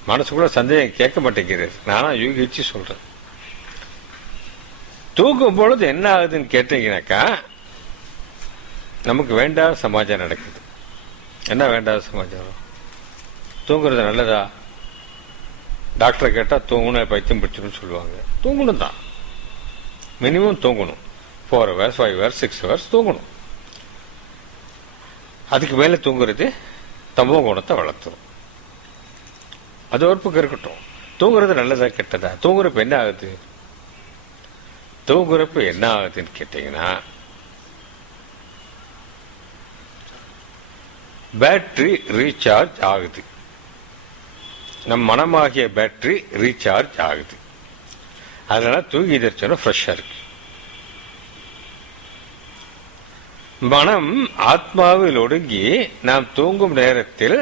மனசுக்குள்ள சந்தேகம் கேட்க மாட்டேங்கிறார். நானா யூகிச்சு சொல்றேன். தூங்கும் பொழுது என்ன ஆகுதுன்னு கேட்டீங்கன்னாக்கா நமக்கு வேண்டாத சமாஜம் நடக்குது. என்ன வேண்டாத சமாச்சாரம்? தூங்குறது நல்லதா? டாக்டரை கேட்டா தூங்கணும், பைத்தியம் பிடிச்சிடும் சொல்லுவாங்க. தூங்கணும் தான், மினிமம் தூங்கணும். 4 hours 5 hours 6 hours தூங்கணும். அதுக்கு மேல தூங்குறது தமோ குணத்தை வளர்த்துரும். அது ஒரு பக்கம் இருக்கட்டும். தூங்குறது நல்லதா கெட்டதா? தூங்குறப்ப என்ன ஆகுது? தூங்குறப்ப என்ன ஆகுதுன்னு கேட்டீங்கன்னா பேட்டரி ரீசார்ஜ் ஆகுது. நம் மனமாகிய பேட்டரி ரீசார்ஜ் ஆகுது. அதனால தூங்கி எதிர்ச்சோன்னா ஃப்ரெஷ்ஷா இருக்கு. மனம் ஆத்மாவில் ஒடுங்கி நாம் தூங்கும் நேரத்தில்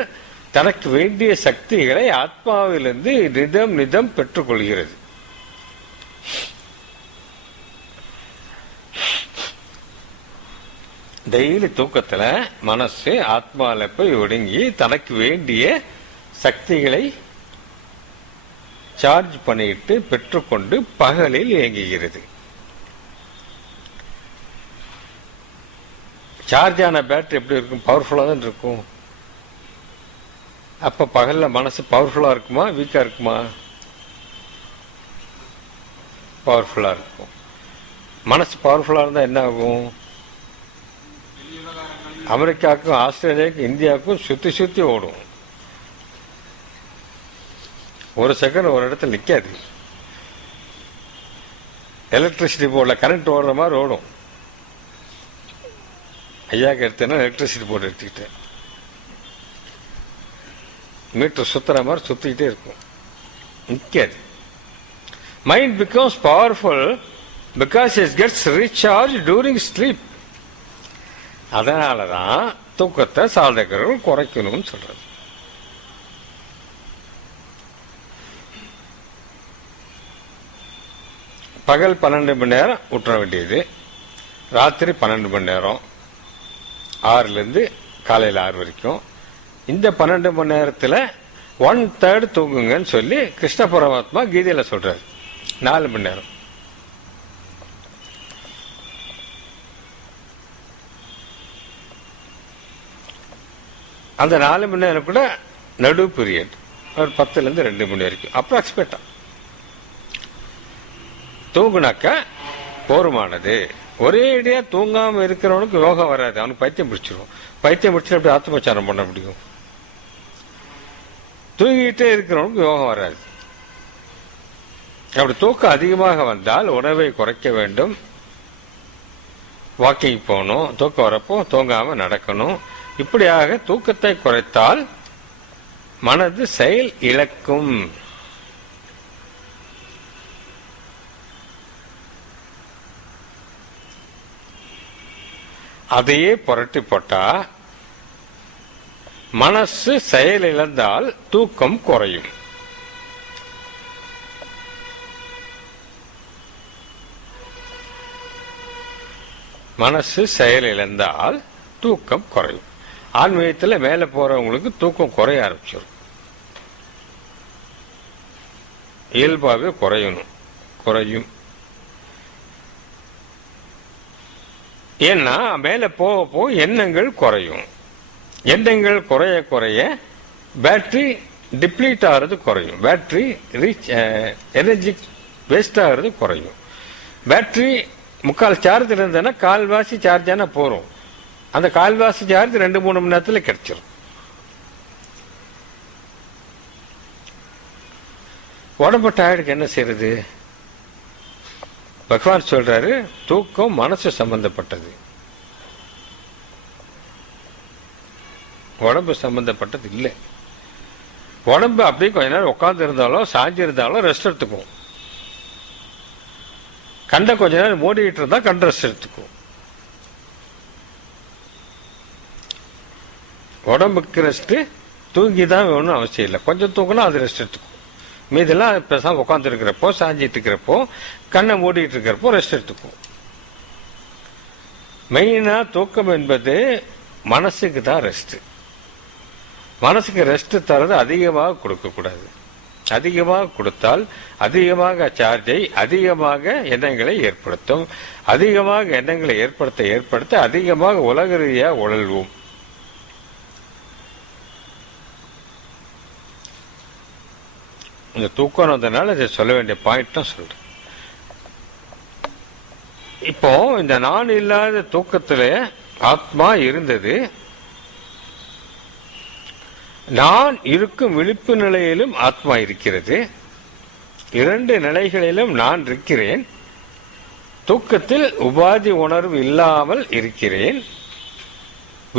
தனக்கு வேண்டிய சக்திகளை ஆத்மாவிலிருந்து நிதம் நிதம் பெற்றுக்கொள்கிறது. டெய்லி தூக்கத்துல மனசு ஆத்மாவில போய் ஒடுங்கி தனக்கு வேண்டிய சக்திகளை சார்ஜ் பண்ணிட்டு பெற்றுக்கொண்டு பகலில் இயங்குகிறது. சார்ஜ் ஆன பேட்டரி எப்படி இருக்கும்? பவர்ஃபுல்லா தான் இருக்கும். அப்ப பகல்ல மனசு பவர்ஃபுல்லா இருக்குமா, வீக்கா இருக்குமா? பவர்ஃபுல்லா இருக்கும். மனசு பவர்ஃபுல்லா இருந்தா என்ன ஆகும்? அமெரிக்காவுக்கும் ஆஸ்திரேலியாவுக்கும் இந்தியாவுக்கும் சுத்தி சுத்தி ஓடும். ஒரு செகண்ட் ஒரு இடத்துல நிக்காது. எலக்ட்ரிசிட்டி போர்டில் கரண்ட் ஓடுற மாதிரி ஓடும். ஐயாக்கு எடுத்தேன்னா எலக்ட்ரிசிட்டி போர்டு எடுத்துக்கிட்டேன், மீட்டர் சுத்துற மாதிரி சுத்திக்கிட்டே இருக்கும், நிக்காது. Mind becomes powerful because it gets recharge during sleep. அதனாலதான் தூக்கத்தை சாதகர்கள் குறைக்கணும்னு சொல்றது. பகல் 12 மணி நேரம் விட்டுற வேண்டியது, ராத்திரி 12 மணி நேரம், 6லேருந்து காலையில் 6 வரைக்கும். இந்த 12 மணி நேரத்தில் 1/3 தூங்குங்கன்னு சொல்லி கிருஷ்ண பரமாத்மா கீதையில சொல்றாரு. 4 மணி நேரம். அந்த 4 மணி நேரம் கூட நடு பீரியட், ஒரு 10லேருந்து 2 மணி வரைக்கும் அப்ராக்சிமேட்டா தூங்குனாக்க போருமானது. ஒரே இடையா தூங்காம இருக்கிறவனுக்கு யோகம் வராது, அவனுக்கு பைத்தியம் பிடிச்சிடும். பைத்தியம் பிடிச்சிட்டு அப்படி ஆத்மச்சாரம் பண்ண முடியும்? தூங்கிட்டே இருக்கிறவனுக்கு யோகம் வராது. அப்படி தூக்கம் அதிகமாக வந்தால் உணவை குறைக்க வேண்டும். வாக்கிங் போகணும், தூக்கம் வரப்போ தூங்காம நடக்கணும். இப்படியாக தூக்கத்தை குறைத்தால் மனது செயல் இழக்கும். அதையே புரட்டி போட்டா மனசு செயல் இழந்தால் தூக்கம் குறையும். மனசு செயல் இழந்தால் தூக்கம் குறையும். ஆன்மீகத்தில் மேலே போறவங்களுக்கு தூக்கம் குறைய ஆரம்பிச்சிடும். இயல்பாகவே குறையும். ஏன்னா மேலே போக எண்ணங்கள் குறையும். எண்ணங்கள் குறைய குறைய பேட்டரி டிப்ளீட் ஆகிறது குறையும். பேட்டரி எனர்ஜி வேஸ்ட் ஆகிறது குறையும். பேட்டரி முக்கால் சார்ஜ் இருந்ததுன்னா கால்வாசி சார்ஜ் ஆனா போறோம். அந்த கால்வாசி சார்ஜ் 2-3 மணி நேரத்தில் கிடைச்சிடும். உடம்பு டயர்டுக்கு என்ன செய்யறது? பகவான் சொல்றாரு, தூக்கம் மனசு சம்பந்தப்பட்டது, உடம்பு சம்பந்தப்பட்டது இல்லை. உடம்பு அப்படியே கொஞ்ச நேரம் உட்கார்ந்து இருந்தாலும் சாஞ்சி இருந்தாலும் ரெஸ்ட் எடுத்துக்கும். கண்டை கொஞ்ச நேரம் மூடிட்டு இருந்தா கண் ரெஸ்ட் எடுத்துக்கும். உடம்புக்கு ரெஸ்ட் தூங்கிதான் வேணும்னு அவசியம் இல்லை. கொஞ்சம் தூங்கினா அது ரெஸ்ட் எடுத்துக்கும். மீதெல்லாம் பேசாம உட்காந்து இருக்கிறப்போ சாஞ்சிட்டு இருக்கிறப்போ கண்ணை மூடிட்டு இருக்கிறப்போ ரெஸ்ட் எடுத்துக்கும். மெயினா தூக்கம் என்பது மனசுக்கு தான் ரெஸ்ட். மனசுக்கு ரெஸ்ட் தரது அதிகமாக கொடுக்க கூடாது. அதிகமாக கொடுத்தால் அதிகமாக சார்ஜை அதிகமாக எண்ணங்களை ஏற்படுத்தும். அதிகமாக எண்ணங்களை ஏற்படுத்த அதிகமாக உலக ரீதியாக உழல்வோம். இந்த தூக்கம் வந்ததுனால இதை சொல்ல வேண்டிய பாயிண்ட் தான் சொல்றேன். இப்போ இந்த நான் இல்லாத தூக்கத்துல ஆத்மா இருந்தது. நான் இருக்கும் விழிப்பு நிலையிலும் ஆத்மா இருக்கிறது. 2 நிலைகளிலும் நான் இருக்கிறேன். தூக்கத்தில் உபாதி உணர்வு இல்லாமல் இருக்கிறேன்.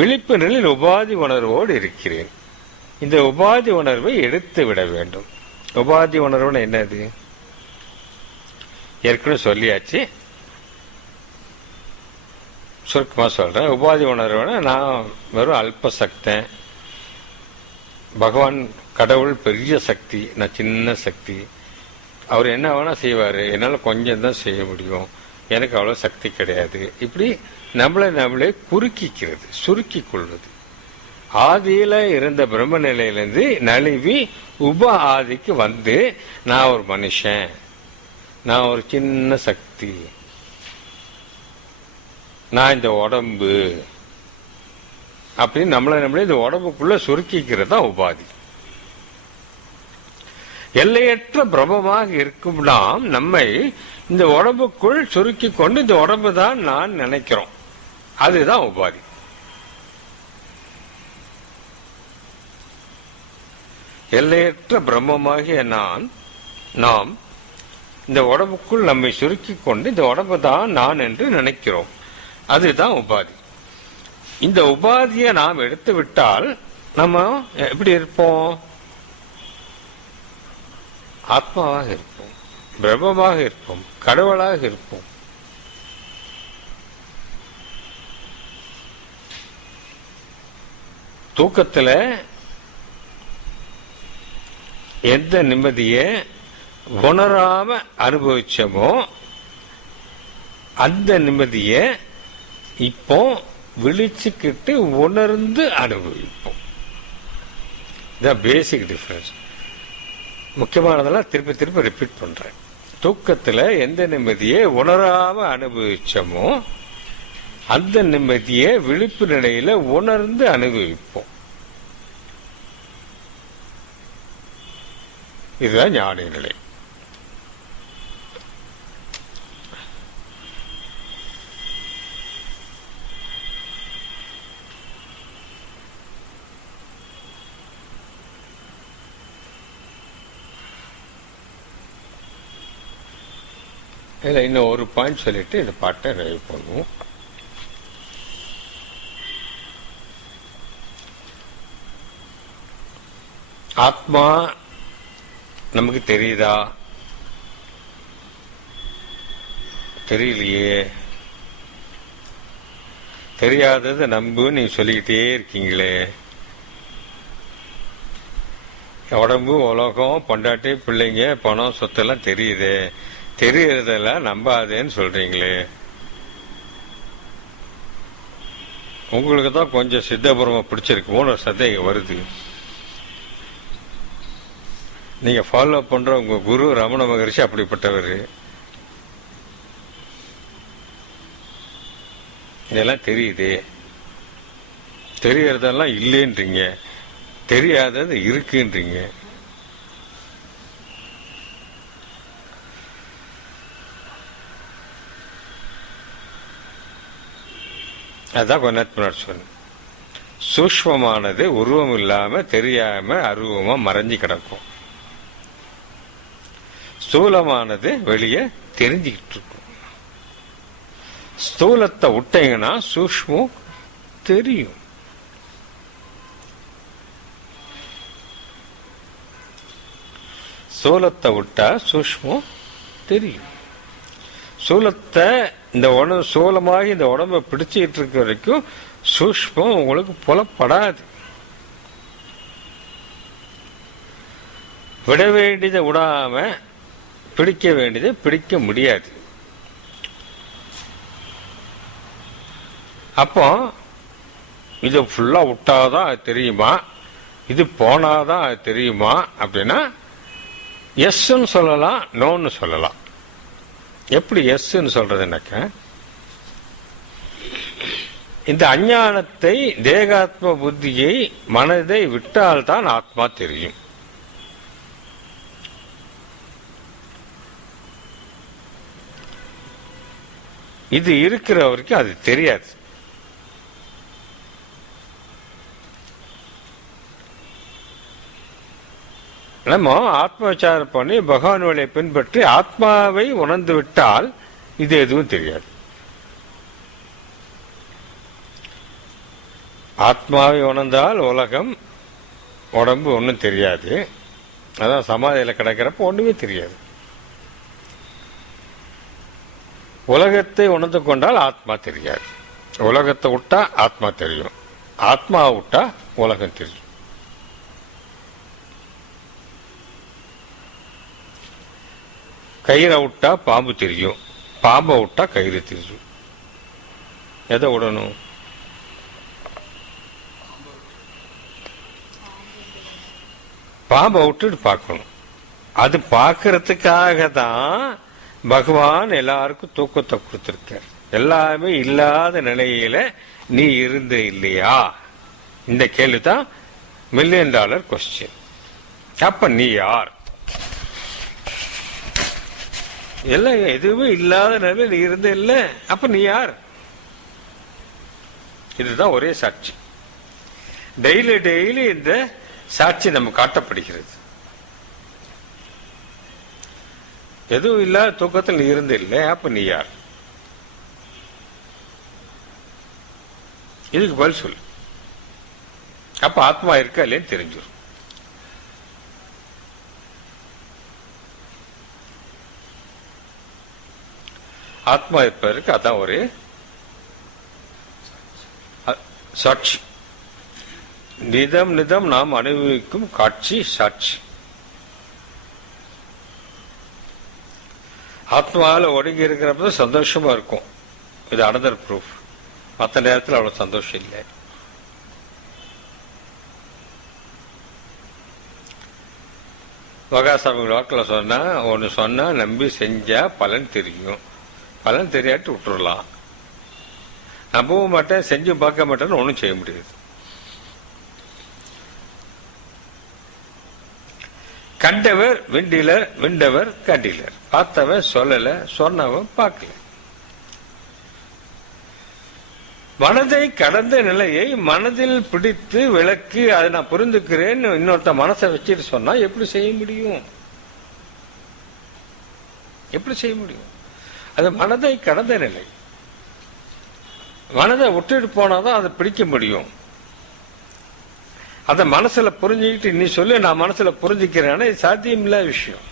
விழிப்பு நிலையில் உபாதி உணர்வோடு இருக்கிறேன். இந்த உபாதி உணர்வை எடுத்து விட வேண்டும். உபாதி உணர்வுன்னு என்னது? ஏற்கனவே சொல்லியாச்சு, சுருக்கமாக சொல்றேன். உபாதி உணர்வுன்னா நான் வெறும் அல்ப சக்தன், பகவான் கடவுள் பெரிய சக்தி, நான் சின்ன சக்தி, அவர் என்ன வேணா செய்வாரு, என்னால் கொஞ்சம் தான் செய்ய முடியும், எனக்கு அவ்வளோ சக்தி கிடையாது. இப்படி நம்மளே குறுக்கிக்கிறது, சுருக்கி கொள்வது. ஆதியில இருந்த பிரம்ம நிலையிலிருந்து நழுவி உப ஆதிக்கு வந்து நான் ஒரு மனுஷன், நான் ஒரு சின்ன சக்தி, நான் இந்த உடம்பு அப்படின்னு நம்மளே இந்த உடம்புக்குள்ள சுருக்கிக்கிறது தான் உபாதி. எல்லையற்ற பிரபமாக இருக்கும் நாம் நம்மை இந்த உடம்புக்குள் சுருக்கி கொண்டு இந்த உடம்பு தான் நான் நினைக்கிறோம். அதுதான் உபாதி. எல்லையற்ற பிரம்மமாகிய நாம் இந்த உடம்புக்குள் நம்மை சுருக்கி கொண்டு இந்த உடம்பு தான் நான் என்று நினைக்கிறோம். அதுதான் உபாதி. இந்த உபாதியை நாம் எடுத்து விட்டால் நம்ம எப்படி இருப்போம்? ஆத்மாவாக இருப்போம், பிரம்மமாக இருப்போம், கடவுளாக இருப்போம். தூக்கத்துல எந்த நிம்மதியை உணராம அனுபவிச்சோமோ அந்த நிம்மதியை இப்போ விழிச்சுக்கிட்டு உணர்ந்து அனுபவிப்போம். இதான் பேசிக் டிஃபரன்ஸ். முக்கியமானதெல்லாம் திருப்பி ரிப்பீட் பண்றேன். தூக்கத்துல எந்த நிம்மதியை உணராம அனுபவிச்சோமோ அந்த நிம்மதியை விழிப்பு நிலையில உணர்ந்து அனுபவிப்போம். இதுதான் ஞான நிலை. இல்லை, இன்னும் ஒரு பாயிண்ட் சொல்லிட்டு இந்த பாட்டை நிறைவு பண்ணுவோம். ஆத்மா நமக்கு தெரியுதா? தெரியலையே. தெரியாதது நம்பு நீ சொல்லிக்கிட்டே இருக்கீங்களே. உடம்பு, உலகம், பொண்டாட்டி, பிள்ளைங்க, பணம், சொத்தெல்லாம் தெரியுது. தெரியறதெல்லாம் நம்பாதேன்னு சொல்றீங்களே. உங்களுக்கு தான் கொஞ்சம் சித்தபுரமா பிடிச்சிருக்கு, மூணு சந்தேகம் வருது. நீங்க ஃபாலோ பண்ற உங்க குரு ரமண மகரிஷி அப்படிப்பட்டவர். இதெல்லாம் தெரியுது. தெரியறதெல்லாம் இல்லைன்றீங்க, தெரியாதது இருக்குன்றீங்க. அதான் கொஞ்ச நேரத்துக்கு முன்னாடி சொன்னேன். சூக்ஷ்மமானது உருவம் இல்லாம தெரியாம அருவமா மறைஞ்சு கிடக்கும். ஸ்தூலமானது வெளியே தெரிஞ்சுக்கிட்டு இருக்கும். ஸ்தூலத்தை விட்டீங்கன்னா சூக்ஷ்மம் தெரியும். ஸ்தூலத்தை விட்டா சூக்ஷ்மம் தெரியும். சூலத்தை இந்த உடம்பு சூலமாகி இந்த உடம்பை பிடிச்சிட்டு இருக்க வரைக்கும் சூக்ஷ்மம் உங்களுக்கு புலப்படாது. விட வேண்டியதை விடாம பிடிக்க வேண்டியதை பிடிக்க முடியாது. அப்போ இது ஃபுல்லா விட்டாதான் அது தெரியுமா, இது போனாதான் அது தெரியுமா அப்படின்னா எஸ்ன்னு சொல்லலாம், நோன்னு சொல்லலாம். எப்படி எஸ்ன்னு சொல்றதுனாக்க, இந்த அஞ்ஞானத்தை, தேகாத்ம புத்தியை, மனதை விட்டால்தான் ஆத்மா தெரியும். இது இருக்கிற வரைக்கும் அது தெரியாது. நம்ம ஆத்ம விசாரம் பண்ணி பகவான் வழியை பின்பற்றி ஆத்மாவை உணர்ந்து விட்டால் இது எதுவும் தெரியாது. ஆத்மாவை உணர்ந்தால் உலகம், உடம்பு ஒன்றும் தெரியாது. அதான் சமாதியில் கிடக்கிறப்ப ஒண்ணுமே தெரியாது. உலகத்தை உணர்ந்து கொண்டால் ஆத்மா தெரியாது. உலகத்தை விட்டா ஆத்மா தெரியும், ஆத்மாவை விட்டா உலகம் தெரியும். கயிறை விட்டா பாம்பு தெரியும், பாம்பை விட்டா கயிறு தெரியும். எதை விடணும்? பாம்பை விட்டுட்டு பார்க்கணும். அது பார்க்கறதுக்காக தான் பகவான் எல்லாருக்கும் தூக்கத்தை கொடுத்திருக்கார். எல்லாமே இல்லாத நிலையில நீ இருந்த இல்லையா? இந்த கேள்விதான் $1 மில்லியன் கொஸ்டின். அப்ப நீ யார்? எல்லாம் எதுவுமே இல்லாத நிலையில நீ இருந்த இல்ல, அப்ப நீ யார்? இதுதான் ஒரே சாட்சி. டெய்லி டெய்லி இந்த சாட்சி நம்ம காட்டப்படுகிறது. எதுவும் இல்லாத தூக்கத்தில் நீ இருந்த இல்லை, அப்ப நீ யார்? இதுக்கு பதில் சொல்லு. அப்ப ஆத்மா இருக்கா இல்லைன்னு தெரிஞ்சிடும். ஆத்மா இருப்பதற்கு அதான் ஒரு சாட்சி. நிதம் நிதம் நாம் அனுபவிக்கும் காட்சி சாட்சி. ஆத்மாவில் ஒடுங்கி இருக்கிறப்ப சந்தோஷமா இருக்கும். இது அனதர் ப்ரூஃப். மற்ற நேரத்தில் அவ்வளவு சந்தோஷம் இல்லை. மகாசாமி வாக்கில் சொன்னா, ஒன்று சொன்னா நம்பி செஞ்சா பலன் தெரியும், பலன் தெரியாட்டி விட்டுறலாம். நம்பவும் மாட்டேன், செஞ்சு பார்க்க மாட்டேன்னு ஒன்றும் செய்ய முடியாது. கண்டவர் விண்டிலர், விண்டவர் கண்டிலர். பார்த்தவன் சொல்லல, சொன்னவன் பார்க்கல. மனதை கடந்த நிலையை மனதில் பிடித்து விளக்கி அதை நான் புரிந்துக்கிறேன்னு இன்னொருத்த மனசை வச்சுட்டு சொன்னா எப்படி செய்ய முடியும்? எப்படி செய்ய முடியும்? அது மனதை கடந்த நிலை. மனதை விட்டுட்டு போனாதான் அதை பிடிக்க முடியும். அதை மனசுல புரிஞ்சுக்கிட்டு நீ சொல்லு, நான் மனசுல புரிஞ்சுக்கிறேன்னா இது சாத்தியமில்லாத விஷயம்.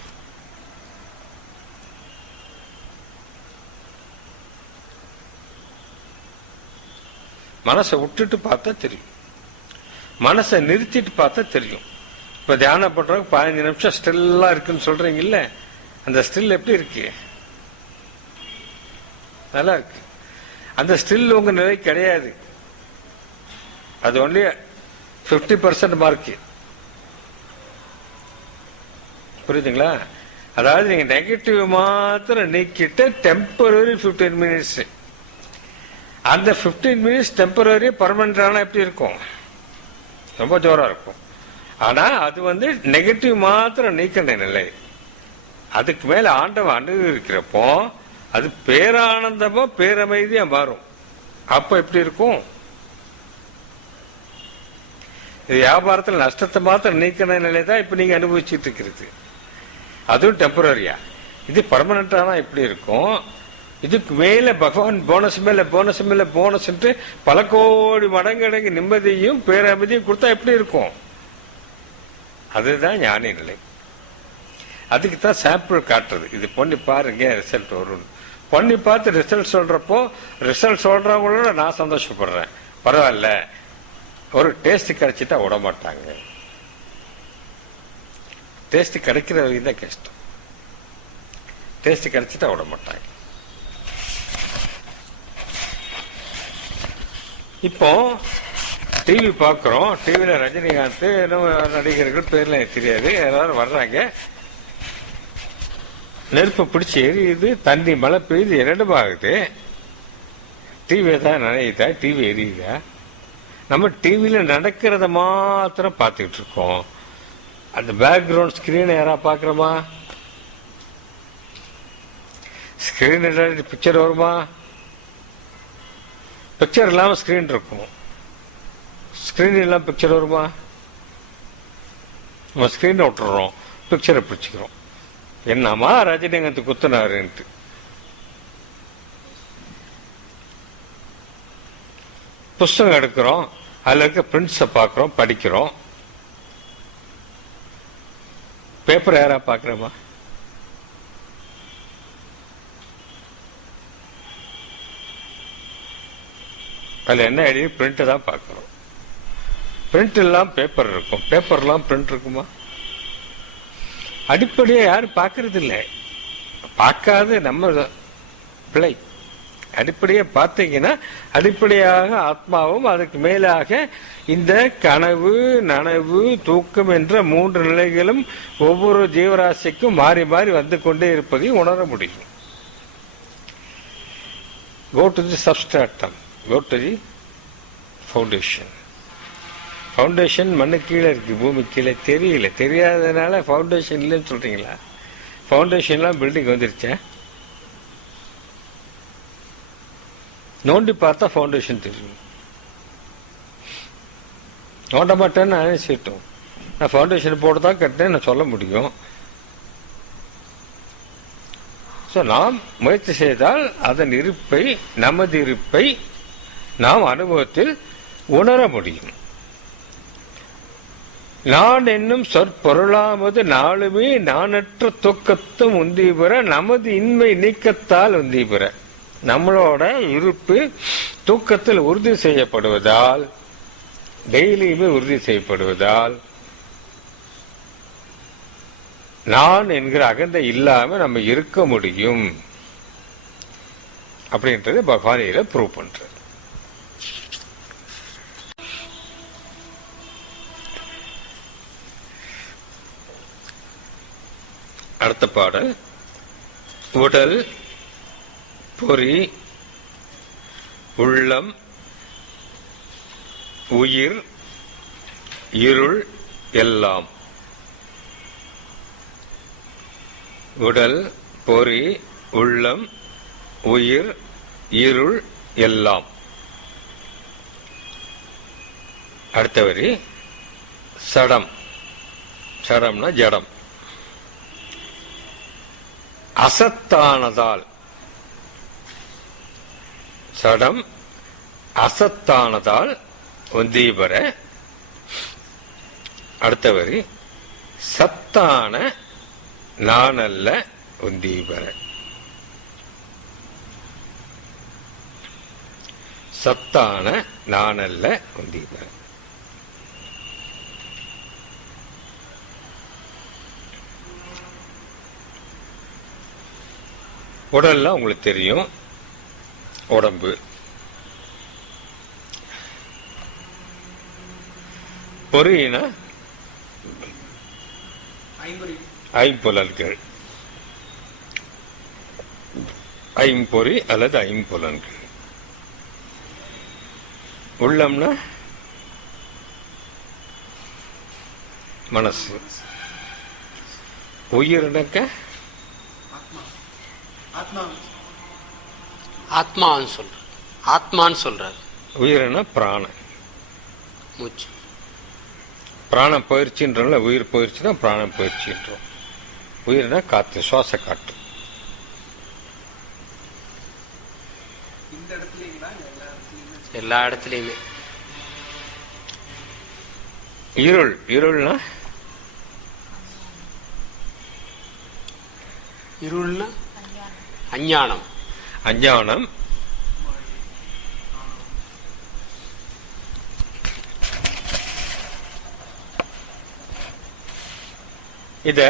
மனசை விட்டுட்டு பார்த்தா தெரியும், மனசை நிறுத்திட்டு பார்த்தா தெரியும். இப்ப தியானம் பண்றவங்க 15 நிமிஷம் ஸ்டில்லா இருக்குன்னு சொல்றீங்கல்ல, அந்த ஸ்டில் எப்படி இருக்கு? நல்லா இருக்கு. அந்த ஸ்டில் உங்க நிலை கிடையாது. அது ஒன்லி 50% மார்க். புரியுதுங்களா? அதாவது நீங்க நெகட்டிவ் மாத்திரம் நீக்கிட்டு டெம்பரரி 15 மினிட்ஸ், அந்த 15 மினிட்ஸ் டெம்பரரி பர்மனன்ட் எப்படி இருக்கும்? ரொம்ப ஜோரா இருக்கும். ஆனா அது நெகட்டிவ் மாத்திரம் நீக்கிற நிலை. அதுக்கு மேல ஆண்டவன் அனுபவிக்கிறப்போ அது பேரானந்தமா பேரமைதியா மாறும். அப்ப எப்படி இருக்கும்? இது வியாபாரத்தில் நஷ்டத்தை மாத்திரம் நீக்கிற நிலை தான் இப்ப நீங்க அனுபவிச்சுட்டு இருக்கிறது. அதுவும் டெம்பரரியா. இது பர்மனண்டானா எப்படி இருக்கும்? இதுக்கு மேல பகவான் போனஸ் மேல போனஸ் மேல போனஸ் பல கோடி மடங்கு நிம்மதியும் பேரமைதியும் கொடுத்தா எப்படி இருக்கும்? அதுதான் ஞானி நிலை. அதுக்கு தான் சாம்பிள் காட்டுறது. இது பண்ணி பாருங்க, ரிசல்ட் வரும். பண்ணி பார்த்து ரிசல்ட் சொல்றப்போ ரிசல்ட் சொல்றவங்களோட நான் சந்தோஷப்படுறேன். பரவாயில்ல, ஒரு டேஸ்ட் கிடைச்சிட்டா விட மாட்டாங்க. டேஸ்ட் கிடைக்கிற வரைக்கும் தான் கஷ்டம். டேஸ்ட் கிடைச்சிட்டா விட மாட்டாங்க. இப்போ டிவி பார்க்குறோம். டிவியில் ரஜினிகாந்த் நடிகர்கள் பேர்ல எனக்கு தெரியாது, எல்லாரும் வர்றாங்க. நெருப்பு பிடிச்சி எரியுது, தண்ணி மழை பெய்யுது, இரண்டும் ஆகுது. டிவி தான் நினையுதா? டிவி எரியுதா? நம்ம டிவியில் நடக்கிறத மாத்திரம் பார்த்துக்கிட்டு இருக்கோம். அந்த பேக்ரவுண்ட் ஸ்கிரீனை யாரா பார்க்குறோமா? ஸ்கிரீன் பிக்சர் வருமா? பிக்சர் இல்லாமல் ஸ்கிரீன் இருக்கும். ஸ்கிரீன் இல்லாமல் பிக்சர் வருமா? நம்ம ஸ்கிரீனை விட்டுறோம், பிக்சரை பிடிச்சிக்கிறோம். என்னமா ரஜினிகாந்த் குத்துனாருன்ட்டு. புஸ்தகம் எடுக்கிறோம், அதுல இருக்க பிரிண்ட்ஸை பார்க்கிறோம், படிக்கிறோம். பேப்பர் யாரா பார்க்கிறோமா? அதுல என்ன எழுதி பிரிண்ட் தான் பார்க்கிறோம். பிரிண்ட் எல்லாம் பேப்பர் இருக்கும், பேப்பர்லாம் பிரிண்ட் இருக்குமா? அடிப்படையை யாரும் பார்க்கறது இல்லை. பார்க்காது நம்ம பிள்ளை. அடிப்படையை பார்த்தீங்கன்னா அடிப்படையாக ஆத்மாவும் அதுக்கு மேலாக இந்த கனவு, நனவு, தூக்கம் என்ற 3 நிலைகளும் ஒவ்வொரு ஜீவராசிக்கும் மாறி மாறி வந்து கொண்டே இருப்பதையும் உணர முடியும். Go to the substratum, go to the foundation. Foundation மண்ணு கீழே இருக்கு, பூமி கீழே தெரியல. தெரியாததுனால ஃபவுண்டேஷன் இல்லைன்னு சொல்றீங்களா? ஃபவுண்டேஷன்லாம் பில்டிங் வந்துருச்சா? நோண்டி பார்த்தா ஃபவுண்டேஷன் தெரியும். நோண்ட மாட்டேன்னு நானே சீட்டும். நான் ஃபவுண்டேஷன் போட்டு தான் கட்டினேன் நான் சொல்ல முடியும். ஸோ நாம் முயற்சி செய்தால் அதன் இருப்பை, நமது இருப்பை நாம் அனுபவத்தில் உணர முடியும். நான் என்னும் சொற்பொருளாமது நாளுமே நானற்ற தூக்கத்தும் உந்தி பெற நமது இன்மை நீக்கத்தால் உந்தி பெற. நம்மளோட இருப்பு தூக்கத்தில் உறுதி செய்யப்படுவதால், டெய்லியுமே உறுதி செய்யப்படுவதால், நான் என்கிற அகந்தை இல்லாம நம்ம இருக்க முடியும் அப்படின்றது பகவானியில ப்ரூவ் பண்றது. அடுத்த பாடல் உடல், பொறி, உள்ளம், உயிர், இருள் எல்லாம். உடல், பொறி, உள்ளம், உயிர், இருள் எல்லாம். அடுத்த வரி சடம். சடம்னா ஜடம். அசத்தானதால் சடம் அசத்தானதால் ஒந்தீபர. அடுத்த வரி சத்தான நானல்ல ஒந்தீபர. சத்தான நானல்ல ஒந்தீபர. உடல்லாம் உங்களுக்கு தெரியும், உடம்பு. பொறியினா ஐம்புலன்கள், ஐம்பொறி அல்லது ஐம்புலன்கள். உள்ளம்னா மனசு. உயிரினக்க ஆத்மான்னு சொல்றாரு. உயிரின பிராணன், மூச்சு. பிராணம் பயிற்சின்றோம்ல, உயிர் பயிற்சி தான் பிராணம் பயிற்சின்றோம். உயிரினா காத்து, சுவாச காட்டு. எல்லா இடத்துலயுமே. இருள், இருள்னா இருள்னா அஞ்ஞானம். அஞ்ஞானம். இத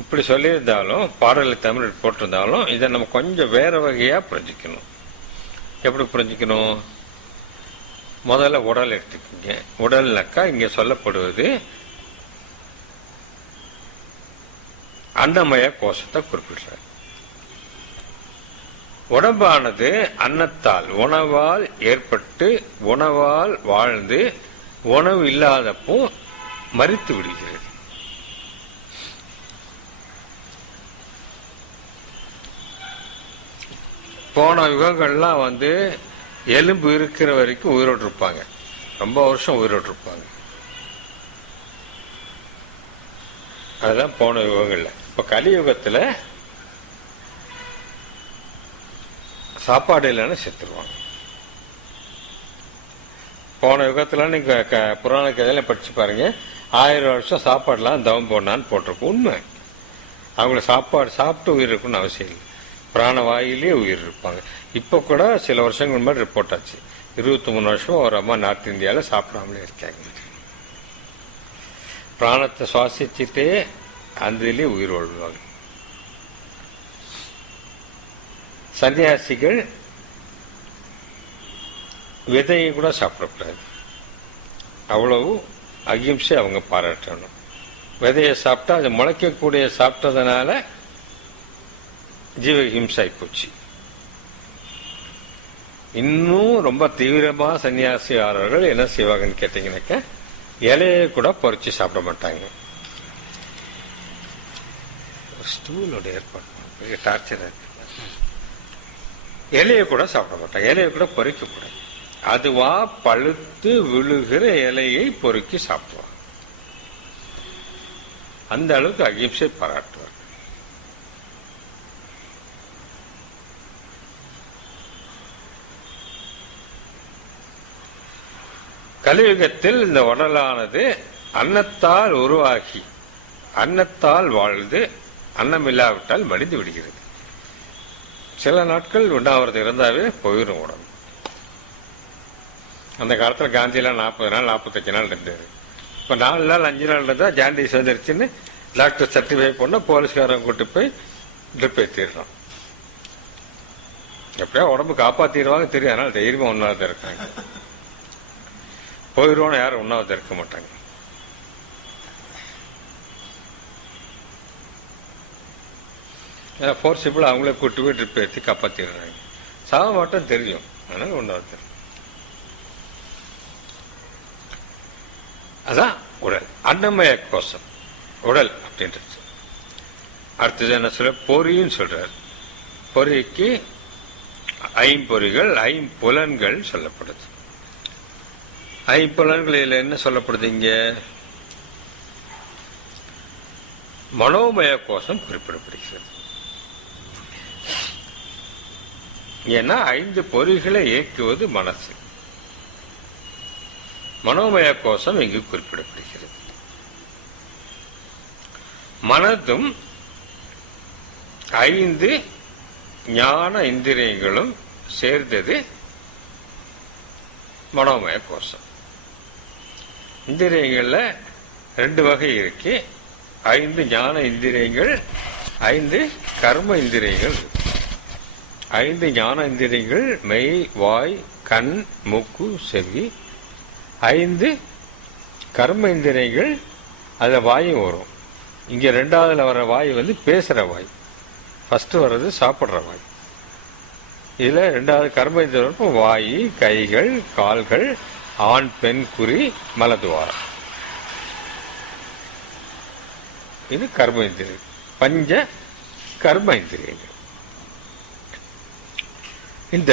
இப்படி சொல்லியிருந்தாலும், பாடலில் தமிழ் போட்டிருந்தாலும், இதை நம்ம கொஞ்சம் வேற வகையா புரிஞ்சுக்கணும். எப்படி புரிஞ்சுக்கணும்? முதல்ல உடல் எடுத்துக்கோங்க. உடல்னாக்கா இங்க சொல்லப்படுவது அன்னமய கோஷத்தை குறிப்பிடுறார். உடம்பானது அன்னத்தால், உணவால் ஏற்பட்டு உணவால் வாழ்ந்து உணவு இல்லாதப்போ மரித்து விடுகிறது. போன யுகங்கள்லாம் எலும்பு இருக்கிற வரைக்கும் உயிரோடு இருப்பாங்க, ரொம்ப வருஷம் உயிரோடு இருப்பாங்க. அதுதான் போன யுகங்கள்ல. இப்ப கலியுகத்துல சாப்பாடு இல்லைன்னு செத்துருவாங்க. போன யுகத்துல நீங்க புராண கதையில படிச்சு பாருங்க, 1000 வருஷம் சாப்பாடுலாம் தவம் போடனான்னு போட்டிருக்கும். உண்மை. அவங்கள சாப்பாடு சாப்பிட்டு உயிர் இருக்குன்னு அவசியம் இல்லை, பிராணவாயிலே உயிர் இருப்பாங்க. இப்போ கூட சில வருஷங்கள் முன்னாடி ரிப்போர்ட் ஆச்சு, 23 வருஷம் ஒரு அம்மா நார்த் இந்தியாவில் சாப்பிடாமலே இருக்காங்க. பிராணத்தை சுவாசிச்சுட்டே அந்திலே உயிர் வாழ்வாங்க. சன்னியாசிகள் விதையை கூட சாப்பிடக்கூடாது, அவ்வளவு அகிம்சை அவங்க பாராட்டணும். விதையை சாப்பிட்டா அது முளைக்கக்கூடிய சாப்பிட்டதுனால ஜீவஹிம்சை போச்சு. இன்னும் ரொம்ப தீவிரமா சன்னியாசியாளர்கள் என்ன செய்வாங்கன்னு கேட்டீங்கன்னாக்க, இலையை கூட பொறிச்சு சாப்பிட மாட்டாங்க. ஸ்டூலோட ஏற்பாடு டார்ச்சர் இருக்கு. இலையை கூட சாப்பிட மாட்டாங்க, இலையை கூட பொறிக்க கூடாது. அதுவா பழுத்து விழுகிற இலையை பொறுக்கி சாப்பிடுவாங்க. அந்த அளவுக்கு அகிம்சை பாராட்டுவார். கலியுகத்தில் இந்த உடலானது அன்னத்தால் உருவாகி அன்னத்தால் வாழ்ந்து அன்னம் இல்லாவிட்டால் மடிந்து விடுகிறது. சில நாட்கள் உண்ணாவிரதம் இருந்தாவே போயிடும் உடம்பு. அந்த காலத்துல காந்தியெல்லாம் 40 நாள் 45 நாள் இருந்தாரு. இப்ப 4 நாள் 5 நாள் இருந்தா ஜாண்டிஸ் வந்துருச்சுன்னு டாக்டர் சர்டிஃபை பண்ண போலீஸ்காரன் கூட்டு போய் ட்ரிப் ஏற்றிடுறான். எப்படியா உடம்பு காப்பாத்திடுவாங்க தெரியும், அதனால தைரியமா உண்ணாவிரதம் இருக்காங்க. போயிடுவோன்னு யாரும் உண்ணாவிரதம் இருக்க மாட்டாங்க. ஃபோர்ஸிபிள் அவங்களே கூட்டு போய் ட்ரிப் ஏற்றி காப்பாற்றிடுறாங்க. சாக மாட்டோம் தெரியும், அதனால உண்ணாவிரதம். அதான் உடல், அன்னமய கோஷம் உடல் அப்படின்றது. அடுத்தது என்ன சொல்ற, பொறின்னு சொல்றார். பொறிக்கு ஐம்பொறிகள், ஐம்புலன்கள் சொல்லப்படுது. ஐம்புலன்களில் என்ன சொல்லப்படுது இங்க, மனோமய கோஷம் குறிப்பிடப்படுகிறது. ஏன்னா 5 பொறிகளை இயக்குவது மனசு. மனோமய கோஷம் இங்கு குறிப்பிடப்படுகிறது. மனதும் 5 ஞான இந்திரியங்களும் சேர்ந்தது மனோமய கோஷம். இந்திரியங்கள்ல 2 வகை இருக்கு. 5 ஞான இந்திரியங்கள், 5 கர்ம இந்திரியங்கள். 5 ஞான இந்திரியங்கள் மெய், வாய், கண், மூக்கு, செவி. 5 கர்ம இந்திரியங்கள், அதில் வாயும் வரும். இங்க 2வதுல வர வாய் பேசுற வாய், ஃபர்ஸ்ட் வர்றது சாப்பிட்ற வாய். இதுல 2வது கர்ம இந்திரியம் வாய், கைகள், கால்கள், ஆண் பெண் குறி, மலதுவாரம். இது கர்ம இந்திரியம். பஞ்ச கர்ம இந்திரியங்கள். இந்த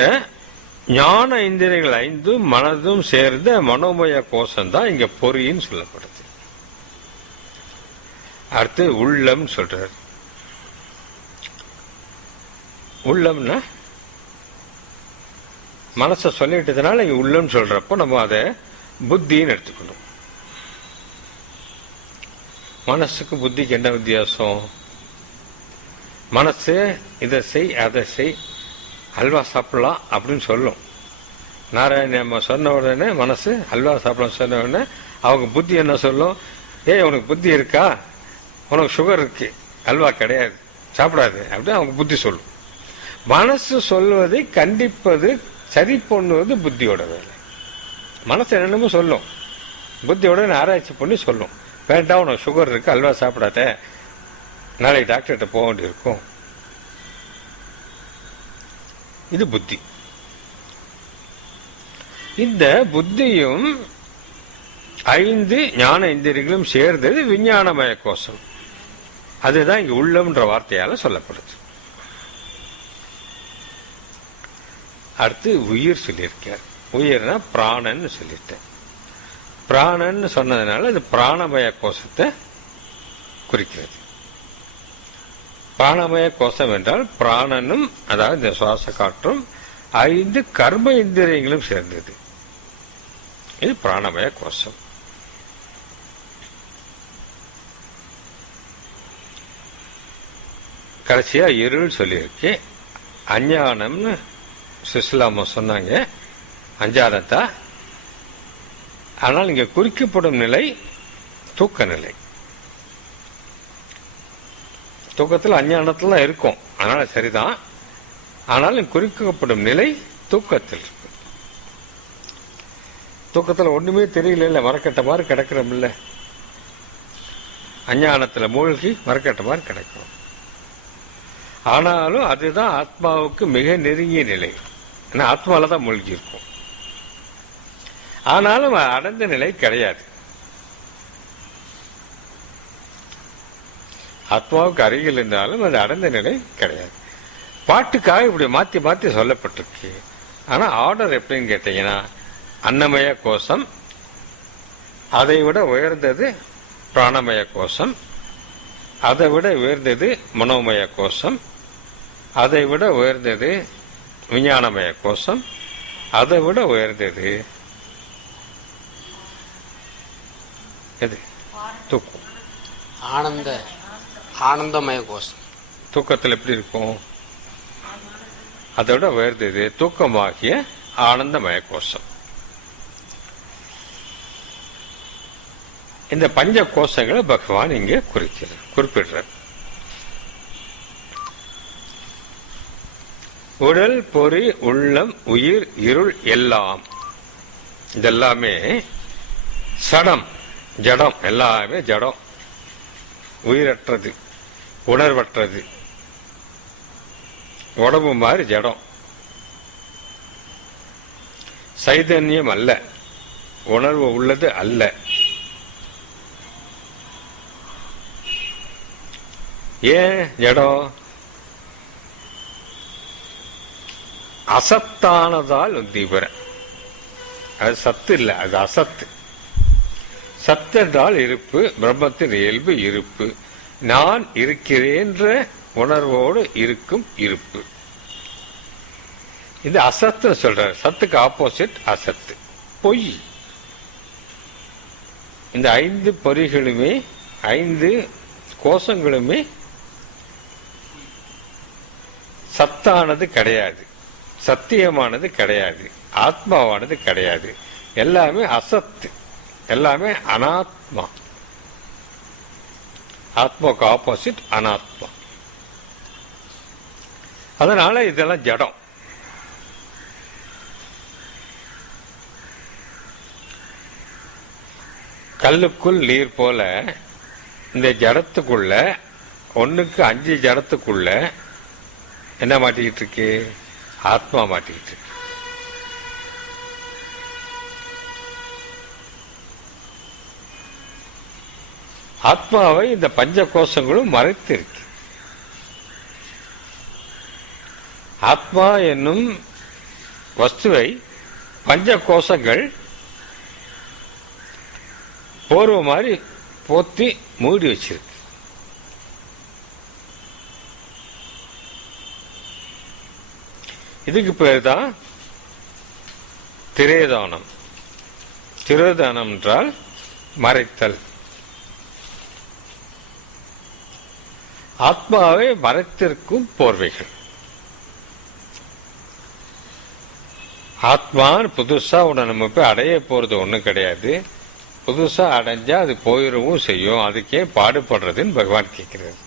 ஞான இந்திரியங்கள் 5 மனதும் சேர்ந்த மனோமய கோஷம் தான் இங்க பொறின்னு சொல்லப்படுது. அடுத்து உள்ளம் சொல்றார். உள்ளம்னா மனசை சொல்லிட்டதுனால இங்க உள்ளம் சொல்றப்போ நம்ம அதை புத்தின்னு எடுத்துக்கணும். மனசுக்கு புத்திக்கு என்ன வித்தியாசம்? மனசு இதை செய் அதை செய், அல்வா சாப்பிடலாம் அப்படின்னு சொல்லும். நாராயண சொன்ன உடனே மனசு அல்வா சாப்பிடலாம் சொன்ன உடனே அவங்க புத்தி என்ன சொல்லும்? ஏய் உனக்கு புத்தி இருக்கா, உனக்கு சுகர் இருக்கு, அல்வா கிடையாது, சாப்பிடாது அப்படின்னு அவங்க புத்தி சொல்லும். மனசு சொல்வதை கண்டிப்பது, சரி பண்ணுவது புத்தியோட வேலை. மனசு என்னென்னமோ சொல்லும், புத்தியோட ஆராய்ச்சி பண்ணி சொல்லும். வேண்டாம் உனக்கு சுகர் இருக்கு, அல்வா சாப்பிடாத, நாளைக்கு டாக்டர்கிட்ட போக வேண்டியிருக்கும். இது புத்தி. இந்த புத்தியும் 5 ஞான இந்திரியங்களும் சேர்ந்தது விஞ்ஞானமய கோஷம். அதுதான் இங்க உள்ளம்ன்ற வார்த்தையால சொல்லப்படுது. அடுத்து உயிர் சொல்லியிருக்கார். உயிர்னா பிராணன்னு சொல்லிட்டேன். பிராணன்னு சொன்னதுனால அது பிராணமய கோஷத்தை குறிக்கிறது. பிராணமய கோஷம் என்றால் பிராணனும், அதாவது இந்த சுவாச காற்றும் 5 கர்ம இந்திரியங்களும் சேர்ந்தது. இது பிராணமய கோஷம். கடைசியா இருள் சொல்லியிருக்கு. அஞ்ஞானம்னு சுசிலாமா சொன்னாங்க, அஞ்ஞானத்தா. ஆனால் இங்க குறிக்கப்படும் நிலை தூக்க நிலை. தூக்கத்தில் அஞ்ஞானத்துல இருக்கும், அதனால சரிதான். ஆனால் குறிக்கப்படும் நிலை தூக்கத்தில் இருக்கு. தூக்கத்தில் ஒண்ணுமே தெரியல, மரக்கட்ட மாதிரி கிடக்கிறோம் இல்ல, அஞ்ஞானத்துல மூழ்கி மரக்கட்ட மாதிரி கிடக்கிறோம். ஆனாலும் அதுதான் ஆத்மாவுக்கு மிக நெருங்கிய நிலை. ஏன்னா ஆத்மால தான் மூழ்கி இருக்கும். ஆனாலும் அடைந்த நிலை கிடையாது. ஆத்மாவுக்கு அருகில் இருந்தாலும் அது அடைந்த நிலை கிடையாது. பாட்டுக்காக இப்படி மாத்தி மாத்தி சொல்லப்பட்டிருக்கு. ஆனா ஆர்டர் எப்படின்னு கேட்டீங்கன்னா, அன்னமய கோஷம், அதை விட உயர்ந்தது பிராணமய கோஷம், அதை விட உயர்ந்தது மனோமய கோஷம், அதை விட உயர்ந்தது விஞ்ஞானமய கோஷம், அதை விட உயர்ந்தது எது? தூக்கம். ஆனந்தமய கோஷம். தூக்கத்தில் எப்படி இருக்கும்? அதோட உயர்ந்தது தூக்கமாகிய ஆனந்தமய கோஷம். இந்த பஞ்ச கோஷங்களை பகவான் இங்க குறிப்பிடுறார். உடல், பொறி, உள்ளம், உயிர், இருள் எல்லாம், இதெல்லாமே சடம், ஜடம். எல்லாமே ஜடம், உயிரற்றது, உணர்வற்றது. உடம்பு மாதிரி ஜடம், சைதன்யம் அல்ல, உணர்வு உள்ளது அல்ல. ஏன் ஜடம்? அசத்தானதால் உத்தீபர. அது சத்து இல்லை, அது அசத்து. சத்து என்றால் இருப்பு, பிரம்மத்தின் இயல்பு இருப்பு. நான் இருக்கிறேன்ற உணர்வோடு இருக்கும் இருப்பு. இது அசத்துன்னு சொல்றாரு. சத்துக்கு ஆப்போசிட் அசத்து, பொய். இந்த 5 பொறிகளுமே 5 கோஷங்களுமே சத்தானது கிடையாது, சத்தியமானது கிடையாது, ஆத்மாவானது கிடையாது. எல்லாமே அசத்து, எல்லாமே அனாத்மா. ஆத்மாவுக்கு ஆப்போசிட் அனாத்மா. அதனால இதெல்லாம் ஜடம். கல்லுக்குள் நீர் போல இந்த ஜடத்துக்குள்ள 1க்கு 5 ஜடத்துக்குள்ள என்ன மாட்டிக்கிட்டு இருக்கு? ஆத்மா மாட்டிக்கிட்டு இருக்கு. ஆத்மாவை இந்த பஞ்ச கோஷங்களும் மறைத்து இருக்கு. ஆத்மா என்னும் வஸ்துவை பஞ்ச கோஷங்கள் போர்வை மாதிரி போத்தி மூடி வச்சிருக்கு. இதுக்கு பேர் தான் திரேதானம். திரோதானம் என்றால் மறைத்தல். ஆத்மாவை மறைத்திருக்கும் போர்வைகள். ஆத்மான்னு புதுசா உடனே நம்ம போய் அடைய போறது ஒண்ணும் கிடையாது. புதுசா அடைஞ்சா அது போயிடவும் செய்யும். அதுக்கே பாடுபடுறதுன்னு பகவான் கேட்கிறார்.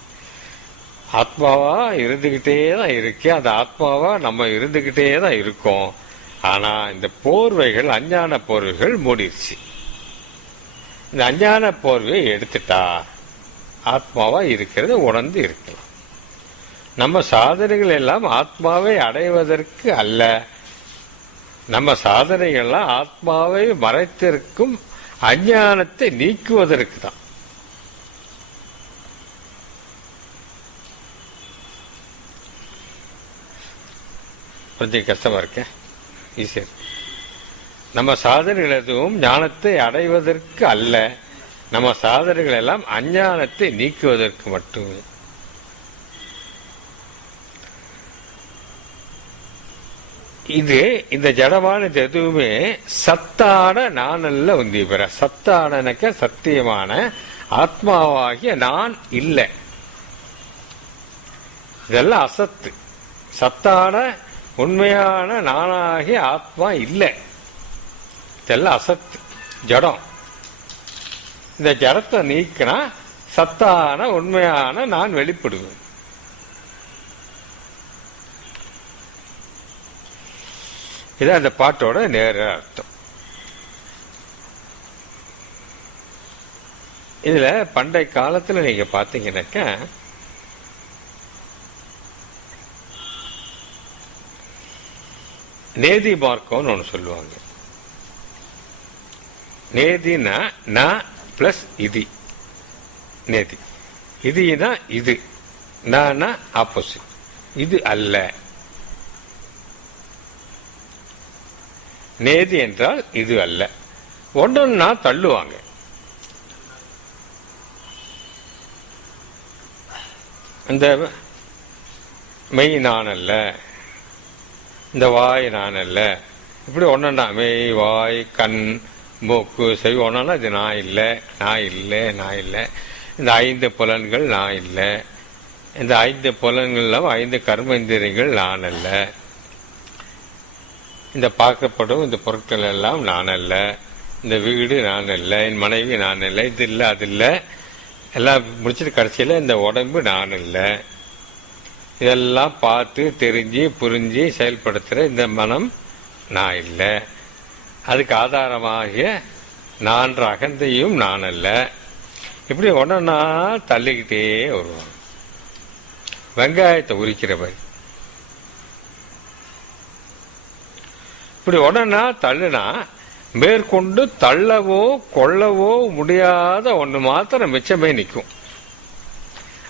ஆத்மாவா இருந்துகிட்டே தான் இருக்கு. அந்த ஆத்மாவா நம்ம இருந்துகிட்டே தான் இருக்கோம். ஆனா இந்த போர்வைகள், அஞ்ஞான போர்வைகள் மூடிடுச்சு. இந்த அஞ்ஞான போர்வையை எடுத்துட்டா ஆத்மாவா இருக்கிறது உணர்ந்து இருக்கலாம். நம்ம சாதனைகள் எல்லாம் ஆத்மாவை அடைவதற்கு அல்ல. நம்ம சாதனைகள்லாம் ஆத்மாவை மறைத்திருக்கும் அஞ்ஞானத்தை நீக்குவதற்கு தான். கொஞ்சம் கஷ்டமா இருக்க, ஈஸியா. நம்ம சாதனைகள் எதுவும் ஞானத்தை அடைவதற்கு அல்ல. நம்ம சாதனைகள் எல்லாம் அஞ்ஞானத்தை நீக்குவதற்கு மட்டுமே. இது இந்த ஜடமானது எதுவுமே சத்தான நான் அல்ல உந்தி பெற. சத்தானக்க சத்தியமான ஆத்மாவாகிய நான் இல்லை. இதெல்லாம் அசத்து. சத்தான உண்மையான நானாகிய ஆத்மா இல்லை. இதெல்லாம் அசத்து, ஜடம். இந்த ஜடத்தை நீக்கினா சத்தான உண்மையான நான் வெளிப்படுவேன். இதான் அந்த பாட்டோட நேர அர்த்தம். இதுல பண்டைய காலத்துல நீங்க பாத்தீங்கன்னாக்க நேதி மார்க்கம்னு ஒன்று சொல்லுவாங்க. நேதினா ந பிளஸ் இதி, நேதி. இதுனா இது, நான் ஆப்போசிட். இது அல்ல. நேதி என்றால் இது அல்ல. ஒன்றொன்னா தள்ளுவாங்க. இந்த மெய் நான் அல்ல, இந்த வாய் நான் அல்ல, இப்படி ஒன்னா மெய் வாய் கண் மூக்கு செவி ஒன்னா இது நான் இல்லை, நான் இல்லை, நான் இல்லை. இந்த 5 புலன்கள் நான் இல்லை. இந்த 5 புலன்கள் 5 கர்மேந்திரியங்கள் நான் அல்ல. இந்த பார்க்கப்படும் இந்த பொருட்கள் எல்லாம் நான் அல்ல. இந்த வீடு நான் அல்ல, என் மனைவி நான் இல்லை, இது இல்லை அது இல்லை. எல்லாம் முடிச்சுட்டு கடைசியில் இந்த உடம்பு நான் இல்லை. இதெல்லாம் பார்த்து தெரிஞ்சு புரிஞ்சு செயல்படுத்துகிற இந்த மனம் நான் இல்லை. அதுக்கு ஆதாரமாகிய நான்ற அகந்தையும் நான் அல்ல. இப்படி ஒன்னா தள்ளிக்கிட்டே வருவாங்க. வெங்காயத்தை உரிக்கிற மாதிரி. இப்படி உடனே தள்ளுனா மேற்கொண்டு தள்ளவோ கொள்ளவோ முடியாத ஒன்று மாத்திரம் மிச்சமே நிற்கும்.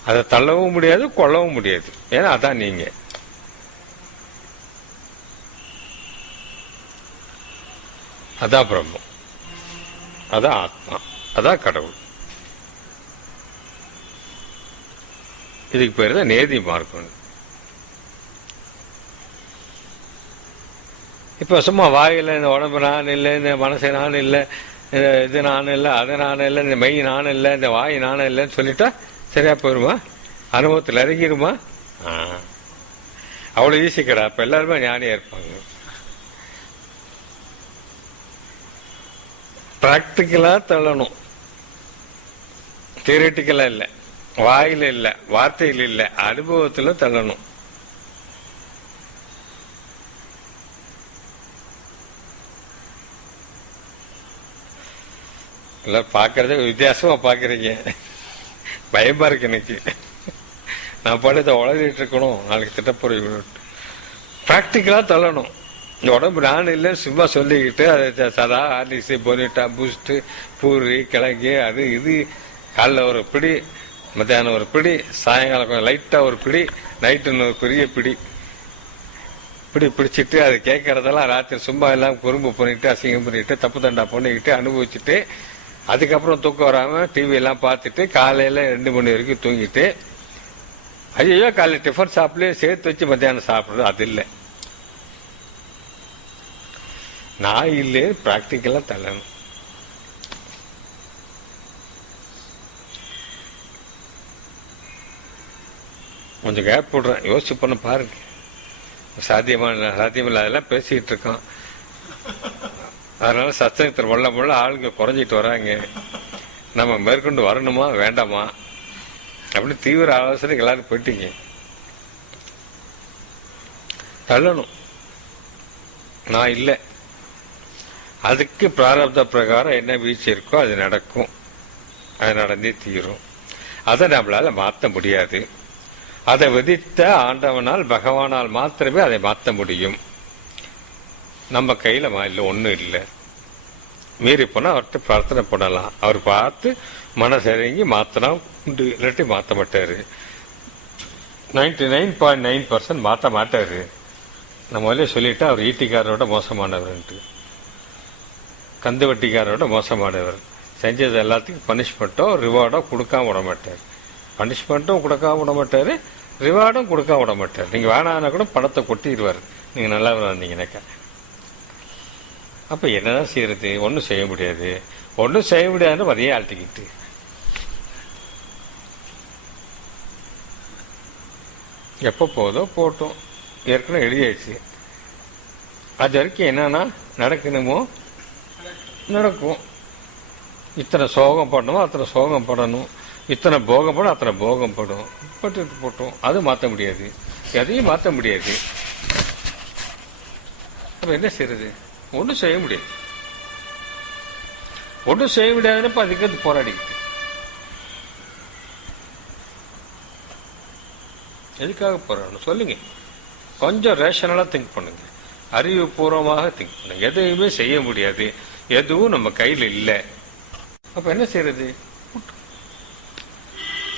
அதை தள்ளவும் முடியாது, கொள்ளவும் முடியாது. ஏன்னா அதான் நீங்க. அதான் பிரம்மம், அதான் ஆத்மா, அதான் கடவுள். இதுக்கு பேர் தான் நேதி மார்க்கம். இப்போ சும்மா வாயில் இந்த உடம்பு நான் இல்லை, இந்த மனசு நான் இல்லை, இது நானும் இல்லை, அது நானும் இல்லை, இந்த மெய் நானும் இல்லை, இந்த வாய் நானும் இல்லைன்னு சொல்லிட்டா சரியா போயிருமா? அனுபவத்தில் இறங்கிருமா? அவ்வளோ ஈஸி கடை. அப்போ எல்லாருமே ஞானியாக இருப்பாங்க. ப்ராக்டிக்கலாக தள்ளணும், தியரிட்டிக்கலாக இல்லை, வாயில் இல்லை, வார்த்தையில் இல்லை, அனுபவத்தில் தள்ளணும். எல்லாம் பார்க்கறதே வித்தியாசமா பார்க்குறீங்க. பயமா இருக்கு எனக்கு. நான் பாட்டு உளறிட்டு இருக்கணும், நாளைக்கு திட்டப்பொருள் ப்ராக்டிக்கலாக தள்ளணும். இந்த உடம்பு நான் இல்லை சும்மா சொல்லிக்கிட்டு அதை சதா ஆர்லிக்ஸு, பொனிட்டா, பூஸ்ட்டு, பூரி, கிழங்கு, அது இது காலைல ஒரு பிடி, மத்தியானம் ஒரு பிடி, சாயங்காலம் கொஞ்சம் லைட்டாக ஒரு பிடி, நைட்டுன்னு ஒரு பெரிய பிடி பிடிச்சிட்டு அது கேட்கறதெல்லாம் ராத்திரி சும்மா எல்லாம் குறும்பு பண்ணிட்டு, அசிங்கம் பண்ணிட்டு, தப்பு தண்டா பண்ணிக்கிட்டு அனுபவிச்சுட்டு, அதுக்கப்புறம் தூக்கம் வராமல் டிவி எல்லாம் பார்த்துட்டு காலையில் 2 மணி வரைக்கும் தூங்கிட்டு, ஐயோ காலையில் டிஃபன் சாப்பிட்லேயே சேர்த்து வச்சு மத்தியானம் சாப்பிட்றது அது இல்லை. நான் இல்லையே ப்ராக்டிக்கலாக தள்ளணும். கொஞ்சம் கேப் போடுறேன், யோசிச்சு பண்ண பாருங்க. சாத்தியமில்லை அதெல்லாம் பேசிக்கிட்டு இருக்கோம். அதனால சத்சங்கத்தில் முள்ள ஆளுங்க குறைஞ்சிட்டு வராங்க. நம்ம மேற்கொண்டு வரணுமா வேண்டாமா அப்படின்னு தீவிர ஆலோசனைக்கு எல்லாரும் போயிட்டீங்க. தள்ளணும். நான் இல்லை, அதுக்கு பிராரப்த பிரகாரம் என்ன வீழ்ச்சி இருக்கோ அது நடக்கும், அது நடந்தே தீரும். அதை நம்மளால மாற்ற முடியாது. அதை விதித்த ஆண்டவனால் பகவானால் மாத்திரமே அதை மாற்ற முடியும். நம்ம கையில் இல்லை, ஒன்றும் இல்லை. மீறி போனால் அவர்கிட்ட பிரார்த்தனை பண்ணலாம். அவர் பார்த்து மனசிறங்கி மாற்றினா உண்டு, இல்லாட்டி மாற்ற மாட்டார். 99.9% மாற்ற மாட்டார். நம்ம முதலே சொல்லிட்டா அவர் ஈட்டிக்காரரோட மோசமானவர்ன்ட்டு, கந்து வட்டிக்காரரோட மோசமானவர். செஞ்சது எல்லாத்துக்கும் பனிஷ்மெண்ட்டோ ரிவார்டோ கொடுக்காம விட மாட்டார். பனிஷ்மெண்ட்டும் கொடுக்காம விட மாட்டார், ரிவார்டும் கொடுக்காம விட மாட்டார். நீங்கள் வேணான்னா கூட பணத்தை கொட்டிடுவார் நீங்கள் நல்லா இருந்தீங்கன்னாக்கா. அப்போ என்னதான் செய்யறது? ஒன்றும் செய்ய முடியாது. ஒன்றும் செய்ய முடியாதுன்னு வரையே ஆழ்த்திக்கிட்டு எப்போ போதோ போட்டோம், ஏற்கனவே எழுதியாச்சு. அது வரைக்கும் என்னன்னா நடக்கணுமோ நடக்கும். இத்தனை சோகம் படணுமோ அத்தனை சோகம் படணும், இத்தனை போகம் படும் அத்தனை போகம் படும். பட்டு போட்டோம், அது மாற்ற முடியாது, எதையும் மாற்ற முடியாது. அப்போ என்ன செய்யறது? ஒன்றும் செய்ய முடியாது. ஒன்றும் செய்ய முடியாதுன்னு அதுக்கு அது போராடிக்கிட்டு எதுக்காக போராடணும் சொல்லுங்க? கொஞ்சம் ரேஷனலா திங்க் பண்ணுங்க, அறிவுபூர்வமாக திங்க் பண்ணுங்க. எதையுமே செய்ய முடியாது, எதுவும் நம்ம கையில் இல்லை. அப்ப என்ன செய்யறது?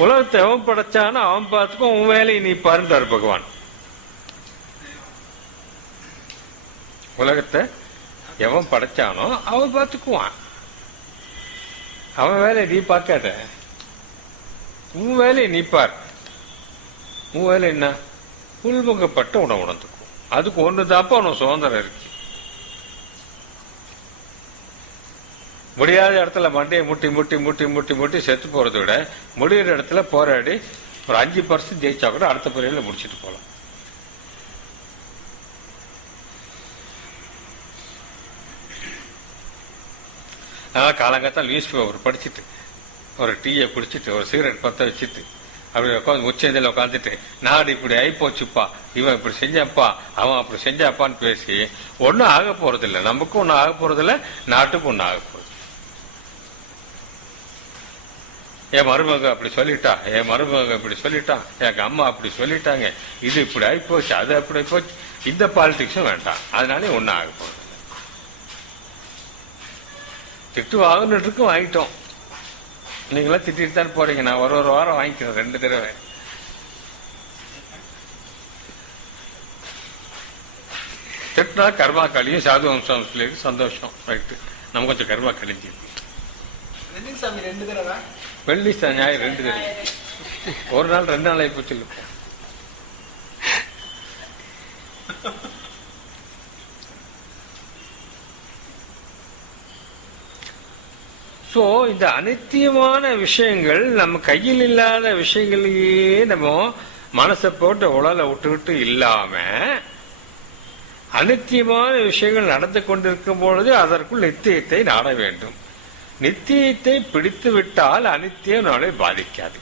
உலகத்தை அவன் படைச்சானா அவன் பார்த்துக்கும், உன் வேலையை நீ பாருந்தார் பகவான். உலகத்தை எவன் படைச்சானோ அவன் பார்த்துக்குவான். அவன் வேலையை நீ பார்க்காத, உன் வேலையை நீ பார். உன் வேலை என்ன? உள்முகப்பட்ட உணவு உணர்ந்துக்கும். அதுக்கு ஒன்று தாப்பா உனக்கு சுதந்திரம் இருக்கு. முடியாத இடத்துல மண்டையை முட்டி முட்டி முட்டி முட்டி முட்டி செத்து போறதை விட முடிகிற இடத்துல போராடி ஒரு 5% ஜெயிச்சா கூட அடுத்த பிரிவில் முடிச்சுட்டு போகலாம். அதனால காலங்காத்தால் நியூஸ் பேப்பர் படிச்சுட்டு ஒரு டீயை குடிச்சிட்டு ஒரு சிகரெட் பற்ற வச்சுட்டு அப்படி உட்காந்து உச்சந்தில் உட்காந்துட்டு நாடு இப்படி ஆயிப்போச்சுப்பா, இவன் இப்படி செஞ்சாப்பா, அவன் அப்படி செஞ்சாப்பான்னு பேசி ஒன்றும் ஆக போறதில்லை. நமக்கும் ஒன்றும் ஆக போறதில்லை, நாட்டுக்கும் ஒன்றும் ஆக போறது. என் மருமக அப்படி சொல்லிட்டா, என் மருமக இப்படி சொல்லிட்டான், எங்க அம்மா அப்படி சொல்லிட்டாங்க, இது இப்படி ஆயிப்போச்சு, அது அப்படி போச்சு, இந்த பாலிடிக்ஸும் வேண்டாம். அதனாலே ஒன்றும் ஆக போறது. திட்டு வாங்கினதுக்கும் வாங்கிட்டோம். நீங்களாம் திட்டிட்டு தான் போறீங்க. நான் ஒரு வாரம் வாங்கிக்கிறேன் 2 தடவை. திட்டினா கர்மா கழியும், சாது வம்சம் சந்தோஷம். ரைட்டு, நம்ம கொஞ்சம் கர்மா கழிஞ்சு. வெள்ளி ஞாயிறு 2 தடவை. ஒரு நாள் 2 நாள் ஆயிப்போச்சு. ஸோ இந்த அனித்தியமான விஷயங்கள் நம்ம கையில் இல்லாத விஷயங்களையே நம்ம மனசை போட்டு உடலை விட்டுக்கிட்டு இல்லாம அனித்தியமான விஷயங்கள் நடந்து கொண்டிருக்கும் பொழுது அதற்குள் நித்தியத்தை நாட வேண்டும். நித்தியத்தை பிடித்து விட்டால் அனித்தியம் நம்மளை பாதிக்காது.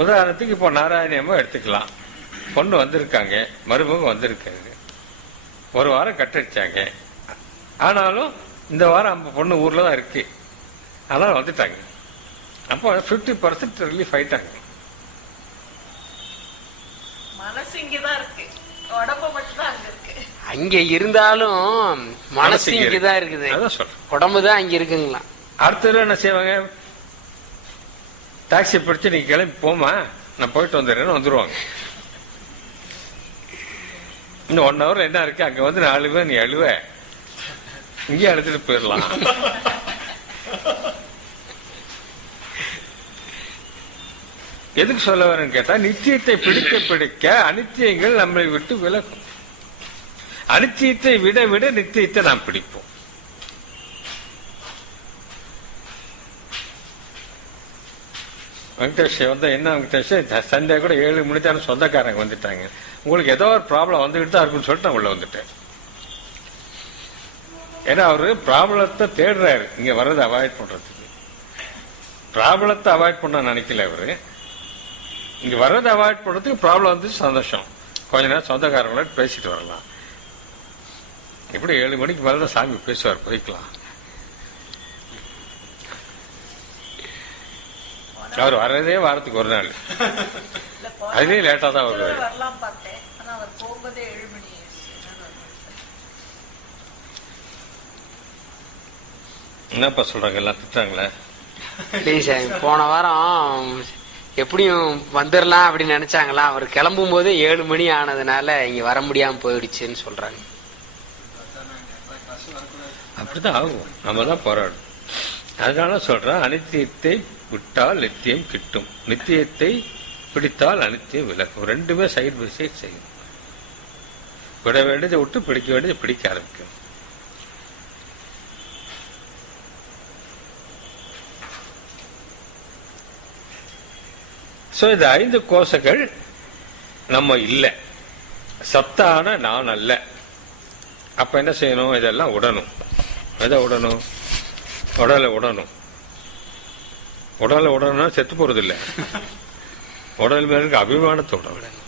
உதாரணத்துக்கு இப்போ நாராயணியம்மா எடுத்துக்கலாம். பொண்ணு வந்திருக்காங்க, மருமகம் வந்திருக்காங்க, ஒரு வாரம் கட்டடிச்சாங்க. ஆனாலும் இந்த வாரம் நம்ம பொண்ணு ஊர்ல தான் இருக்கு, அதனால வந்துட்டாங்க. அப்போ 50% ரிலீஃப் ஆயிட்டாங்க. மனசு இங்கதான் இருக்கு, உடம்பு மட்டும் தான் அங்க இருக்கு. அங்க இருந்தாலும் மனசு இங்கதான் இருக்குது, அதான் சொல்றேன். உடம்பு தான் அங்க இருக்குங்களா. அடுத்தது என்ன செய்வாங்க, டாக்ஸி பிடிச்சு நீங்க கிளம்பி போமா, நான் போயிட்டு வந்துடுறேன்னு வந்துருவாங்க. இன்னும் 1 hour என்ன இருக்கு, அங்க வந்து 4 பேர் நீ அழுவ, இங்கேயே அழுத்துட்டு போயிடலாம். எதுக்கு சொல்ல வரேன்னு கேட்டா, நிச்சயத்தை பிடிக்க பிடிக்க அனித்தியங்கள் நம்மளை விட்டு விலகும். அனித்தியத்தை விட விட நித்தியத்தை நாம் பிடிப்போம். வெங்கடேஷ் வந்தா என்ன, வெங்கடேஷ் சண்டே கூட 7 மணித்தான சொந்தக்காரங்க வந்துட்டாங்க, உங்களுக்கு ஏதோ ஒரு ப்ராப்ளம் வந்துகிட்டு தான் இருக்குன்னு சொல்லிட்டு நான் உள்ள வந்துட்டேன். ஏன்னா அவரு ப்ராப்ளத்தை தேடுறாரு, இங்க வர்றதை அவாய்ட் பண்றதுக்கு. ப்ராப்ளத்தை அவாய்ட் பண்ண நினைக்கல அவரு, இங்க வர்றதை அவாய்ட் பண்றதுக்கு. ப்ராப்ளம் வந்து சந்தோஷம், கொஞ்ச நேரம் சொந்தக்காரங்களோட பேசிட்டு வரலாம். எப்படி 7 மணிக்கு மேலதான் சாமி பேசுவார், போய்க்கலாம். அவர் வர்றதே வாரத்துக்கு 1 நாள், அதுலயே லேட்டா தான் வருவாரு. வரலாம் பார்த்தேன், ஆனா அவர் போகும்போதே 7 மணி. என்னப்பா சொல்றாங்க, எல்லாம் திட்டாங்களே? போன வாரம் எப்படியும் வந்துடலாம் அப்படின்னு நினைச்சாங்களா, அவர் கிளம்பும் போது 7 மணி ஆனதுனால இங்க வர முடியாம போயிடுச்சுன்னு சொல்றாங்க. அப்படிதான் ஆகும், நம்ம தான் போராடும். அதனால சொல்றேன், அனித்தியத்தை விட்டால் நித்தியம் கிட்டும், நித்தியத்தை பிடித்தால் அனித்தியம் விலகும். ரெண்டுமே சைடு பை சைடு செய்யும். விட வேண்டியதை விட்டு பிடிக்க வேண்டியதை பிடிக்க ஆரம்பிக்கும். சோ இந்த 5 கோஷங்கள் நம்ம இல்லை, சத்தான நான் அல்ல. அப்ப என்ன செய்யணும், இதெல்லாம் உடணும். எதை உடணும், உடலை உடணும். உடலை உடனா செத்து போறது இல்லை, உடல் மேல இருக்க அபிமானத்தை உடணும்.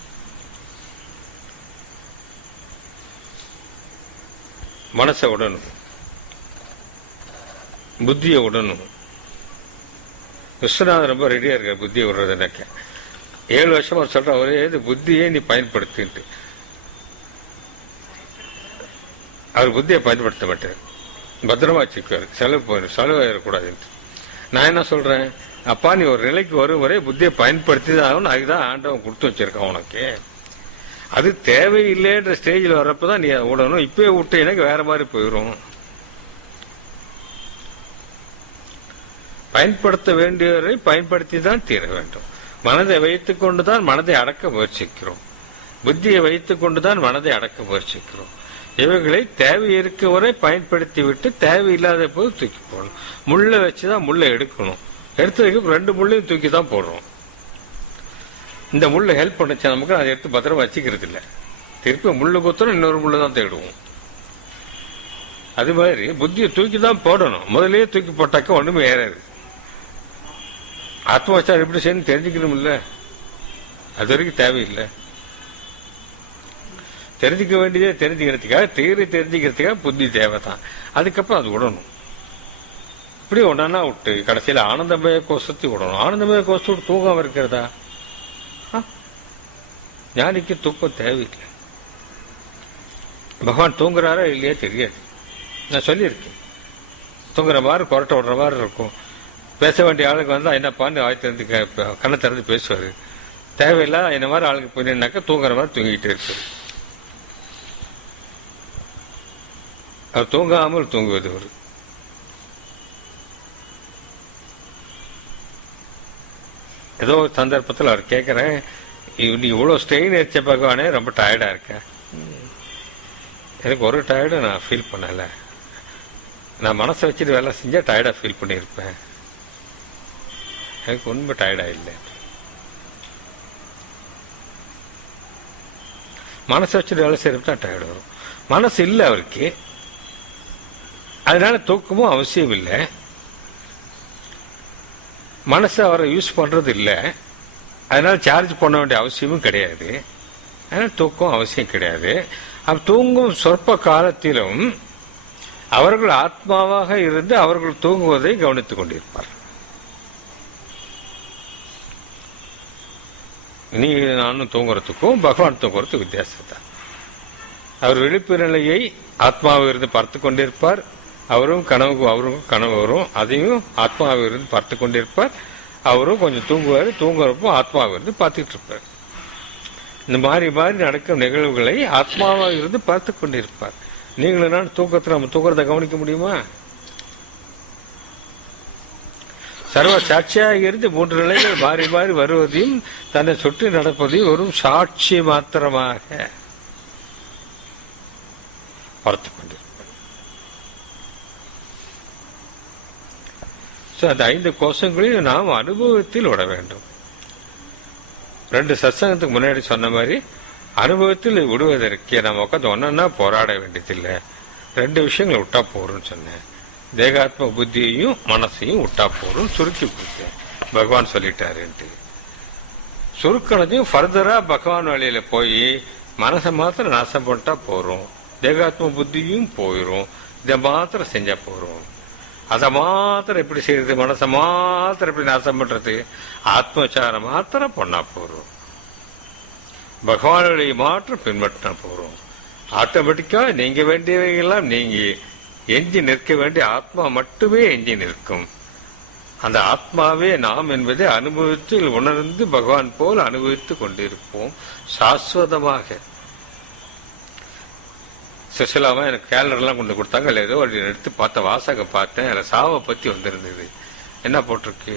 மனசை உடணும், புத்தியை உடணும். விஸ்வநாதன் ரொம்ப ரெடியா இருக்க புத்தியை விடுறது. எனக்கு 7 வருஷமா சொல்ற ஒரே இது, புத்தியை நீ பயன்படுத்திட்டு. அவர் புத்தியை பயன்படுத்த மாட்டார், பத்திரமா வச்சுக்குவார், செலவாயிடக்கூடாதுன்ட்டு. நான் என்ன சொல்றேன், அப்பா நீ ஒரு நிலைக்கு வரும் வரை புத்தியை பயன்படுத்தி தான் ஆகணும், அதுதான் ஆண்டவன் கொடுத்து வச்சிருக்கான் உனக்கு. அது தேவையில்லைன்ற ஸ்டேஜில் வர்றப்பதான் நீ விடணும். இப்பயே விட்டு எனக்கு வேற மாதிரி போயிடும். பயன்படுத்த வேண்டியவரை பயன்படுத்தி தான் தீர வேண்டும். மனதை வைத்துக் கொண்டுதான் மனதை அடக்க முயற்சிக்கிறோம், புத்தியை வைத்துக் கொண்டுதான் மனதை அடக்க முயற்சிக்கிறோம். இவைகளை தேவை இருக்க வரை பயன்படுத்தி விட்டு தேவையில்லாத போது தூக்கி போடணும். முள்ளை வச்சுதான் முள்ளை எடுக்கணும், எடுத்ததுக்கு 2 முள்ளையும் தூக்கி தான் போடுறோம். இந்த முள்ளை ஹெல்ப் பண்ணுச்சு நமக்கு, அதை எடுத்து பத்திரமா வச்சுக்கிறது இல்லை. திருப்பி முள்ளு குத்துறோம், இன்னொரு முள்ளு தான் தேடுவோம். அது மாதிரி புத்தியை தூக்கி தான் போடணும். முதலே தூக்கி போட்டாக்க ஒண்ணுமே ஏறாது. ஆத்மவிசாரம் எப்படி செய்யணும் தெரிஞ்சுக்கணும் இல்ல, அது வரைக்கும் தேவையில்லை. தெரிஞ்சுக்க வேண்டியதே தெரிஞ்சுக்கிறதுக்காக, தெரிஞ்சுக்கிறதுக்காக புத்தி தேவைதான். அதுக்கப்புறம் அது விடணும். இப்படி ஒன்னா விட்டு கடைசியில் ஆனந்தமய கோஷத்தை விடணும். ஆனந்தமய கோஷத்தை விட்டு தூங்காம இருக்கிறதா? ஞானிக்கு தூக்கம் தேவையில்லை. பகவான் தூங்குறாரா இல்லையா தெரியாது. நான் சொல்லியிருக்கேன், தூங்குற மாதிரி கொரட்டை விடுற மாதிரி இருக்கும். பேச வேண்டிய ஆளுக்கு வந்தா என்னப்பான்னு வாய் திறந்து கண்ணை திறந்து பேசுவாரு. தேவையில்லை என்ன மாதிரி ஆளுக்கு போயினாக்கா தூங்குற மாதிரி தூங்கிட்டு இருக்கு. அவர் தூங்காமல் தூங்குவது ஒரு ஏதோ ஒரு சந்தர்ப்பத்தில் அவர் கேட்கிறேன், நீ இவ்வளவு ஸ்ட்ரெயின் எடுத்த பகவானே ரொம்ப டயர்டா இருக்க. எனக்கு ஒரு டயர்டு நான் ஃபீல் பண்ணல, நான் மனசை வச்சுட்டு வேலை செஞ்சால் டயர்டாக ஃபீல் பண்ணியிருப்பேன். எனக்கு உண்மை டயர்டாக இல்லை. மனசை வச்சுட்டு வேலை செய்யறப்ப தான் டயர்டு வரும். மனசு இல்லை அவருக்கு, அதனால தூக்கமும் அவசியம் இல்லை. மனசை அவரை யூஸ் பண்ணுறது இல்லை, அதனால சார்ஜ் பண்ண வேண்டிய அவசியமும் கிடையாது. அதனால தூக்கம் அவசியம் கிடையாது. தூங்கும் சொற்ப காலத்திலும் அவர்கள் ஆத்மாவாக இருந்து அவர்கள் தூங்குவதை கவனித்துக் கொண்டிருப்பார். நீ நானும் தூங்குறதுக்கும் பகவான் தூங்குறதுக்கும் வித்தியாசம் தான். அவர் விழிப்பு நிலையை ஆத்மாவை இருந்து பார்த்து கொண்டிருப்பார். அவரும் கனவு வரும், அதையும் ஆத்மாவை இருந்து பார்த்து கொண்டிருப்பார். அவரும் கொஞ்சம் தூங்குவார், தூங்குறப்போ ஆத்மாவை இருந்து பார்த்துட்டு இருப்பார். இந்த மாறி மாறி நடக்கும் நிகழ்வுகளை ஆத்மாவாக இருந்து பார்த்து கொண்டிருப்பார். நீங்களும் நான் தூக்கத்தில் நம்ம தூங்குறதை கவனிக்க முடியுமா? சர்வ சாட்சியாக இருந்து 3 நிலைகள் மாறி மாறி வருவதையும் தன்னை சுற்றி நடப்பதையும் ஒரு சாட்சி மாத்திரமாக பார்த்து கொண்டிருப்பார். அந்த 5 கோஷங்களையும் நாம் அனுபவத்தில் விட வேண்டும். 2 சத்சங்கத்துக்கு முன்னாடி சொன்ன மாதிரி அனுபவத்தில் விடுவதற்கு நம்ம உட்காந்து ஒன்னா போராட வேண்டியதில்லை. 2 விஷயங்களை விட்டா போறோம்னு சொன்னேன். தேகாத்ம புத்தியையும் மனசையும் விட்டா போறோம் சுருக்கி கொடுத்தேன். பகவான் சொல்லிட்டாருன்ட்டு சுருக்கணத்தையும் ஃபர்தரா பகவான் வழியில போய் மனசை மாத்திரம் நாசம் பண்ணிட்டா போறோம். தேகாத்ம புத்தியும் போயிரும். இதை மாத்திரம் செஞ்சா போறோம். அதை மாத்திரம் எப்படி செய்யறது? மனசை மாத்திரம் எப்படி நாசம் பண்றது? ஆத்மச்சாரம் மாத்திரம் பண்ணா போறோம். பகவானுடைய மாற்றம் பின்பற்றினா போறோம். ஆட்டோமேட்டிக்கா நீங்க வேண்டியவையெல்லாம் நீங்க எஞ்சி நிற்க வேண்டிய ஆத்மா மட்டுமே எஞ்சி நிற்கும். அந்த ஆத்மாவே நாம் என்பதை அனுபவித்து உணர்ந்து பகவான் போல் அனுபவித்துக் கொண்டிருப்போம் சாஸ்வதமாக. சுசிலாமா எனக்கு கேலண்டர்லாம் கொண்டு கொடுத்தாங்க. அதில் ஏதோ ஒரு எடுத்து பார்த்த வாசகம் பார்த்தேன். அதில் சாவை பத்தி வந்திருந்தது. என்ன போட்டிருக்கு?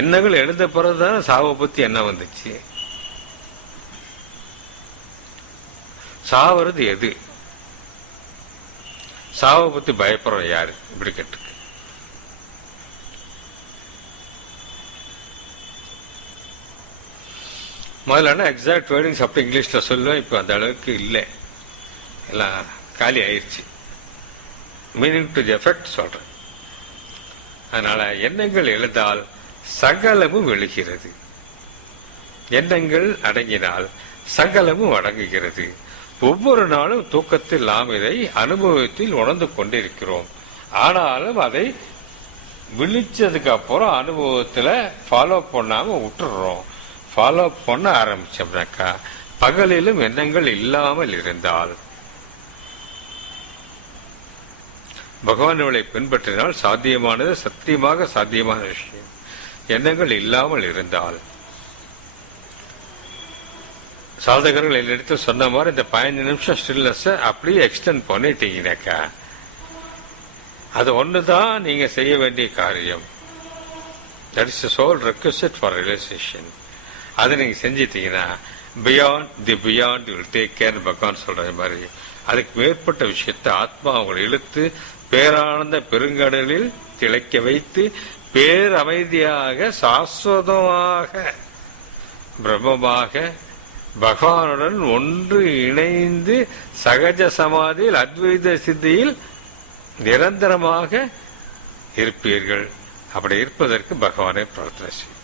எண்ணங்கள் எழுத பிறகுதானே சாவை பத்தி என்ன வந்துச்சு? சாவது எது? சாவை பத்தி பயப்படுறோம் யாரு? இப்படி கேட்டிருக்கு. முதல்ல எக்ஸாக்ட் வேர்டிங்ஸ் அப்படி இங்கிலீஷ்ல சொல்லுவேன். இப்ப அந்த அளவுக்கு இல்லை, எல்லாம் காலி ஆயிடுச்சு. மீனிங் டு தி எஃபெக்ட் சொல்றேன். அதனால எண்ணங்கள் எழுதால் சகலமும் எழுகிறது. எண்ணங்கள் அடங்கினால் சகலமும் அடங்குகிறது. ஒவ்வொரு நாளும் தூக்கத்தில் நாம் இதை அனுபவத்தில் உணர்ந்து கொண்டிருக்கிறோம். ஆனாலும் அதை விழிச்சதுக்கு அப்புறம் அனுபவத்துல ஃபாலோ பண்ணாம விட்டுறோம். ஃபாலோ பண்ண ஆரம்பிச்சோம்னாக்கா பகலிலும் எண்ணங்கள் இல்லாமல் இருந்தால் பகவானை பின்பற்றினால் சாத்தியமானது, சத்தியமாக சாத்தியமான விஷயம். எண்ணங்கள் இல்லாமல் இருந்தால் சாதகர்கள் என்னிடத்து சொன்ன மாதிரி இந்த 15 நிமிஷம் ஸ்டில்னஸ் அப்படியே எக்ஸ்டெண்ட் பண்ணிட்டீங்கன்னாக்கா அது ஒண்ணுதான் நீங்க செய்ய வேண்டிய காரியம். That is soul request for realization. அதை நீங்க செஞ்சிட்டீங்கன்னா beyond the beyond will take care. பகவான் சொல்ற மாதிரி அதுக்கு மேற்பட்ட விஷயத்தை ஆத்மா அவங்களை இழுத்து பேரானந்த பெருங்கடலில் திளைக்க வைத்து பேரமைதியாக சாஸ்வதமாக பிரம்மமாக பகவானுடன் ஒன்று இணைந்து சகஜ சமாதியில் அத்வைத சித்தியில் நிரந்தரமாக இருப்பீர்கள். அப்படி இருப்பதற்கு பகவானை பிரார்த்தனை செய்யும்.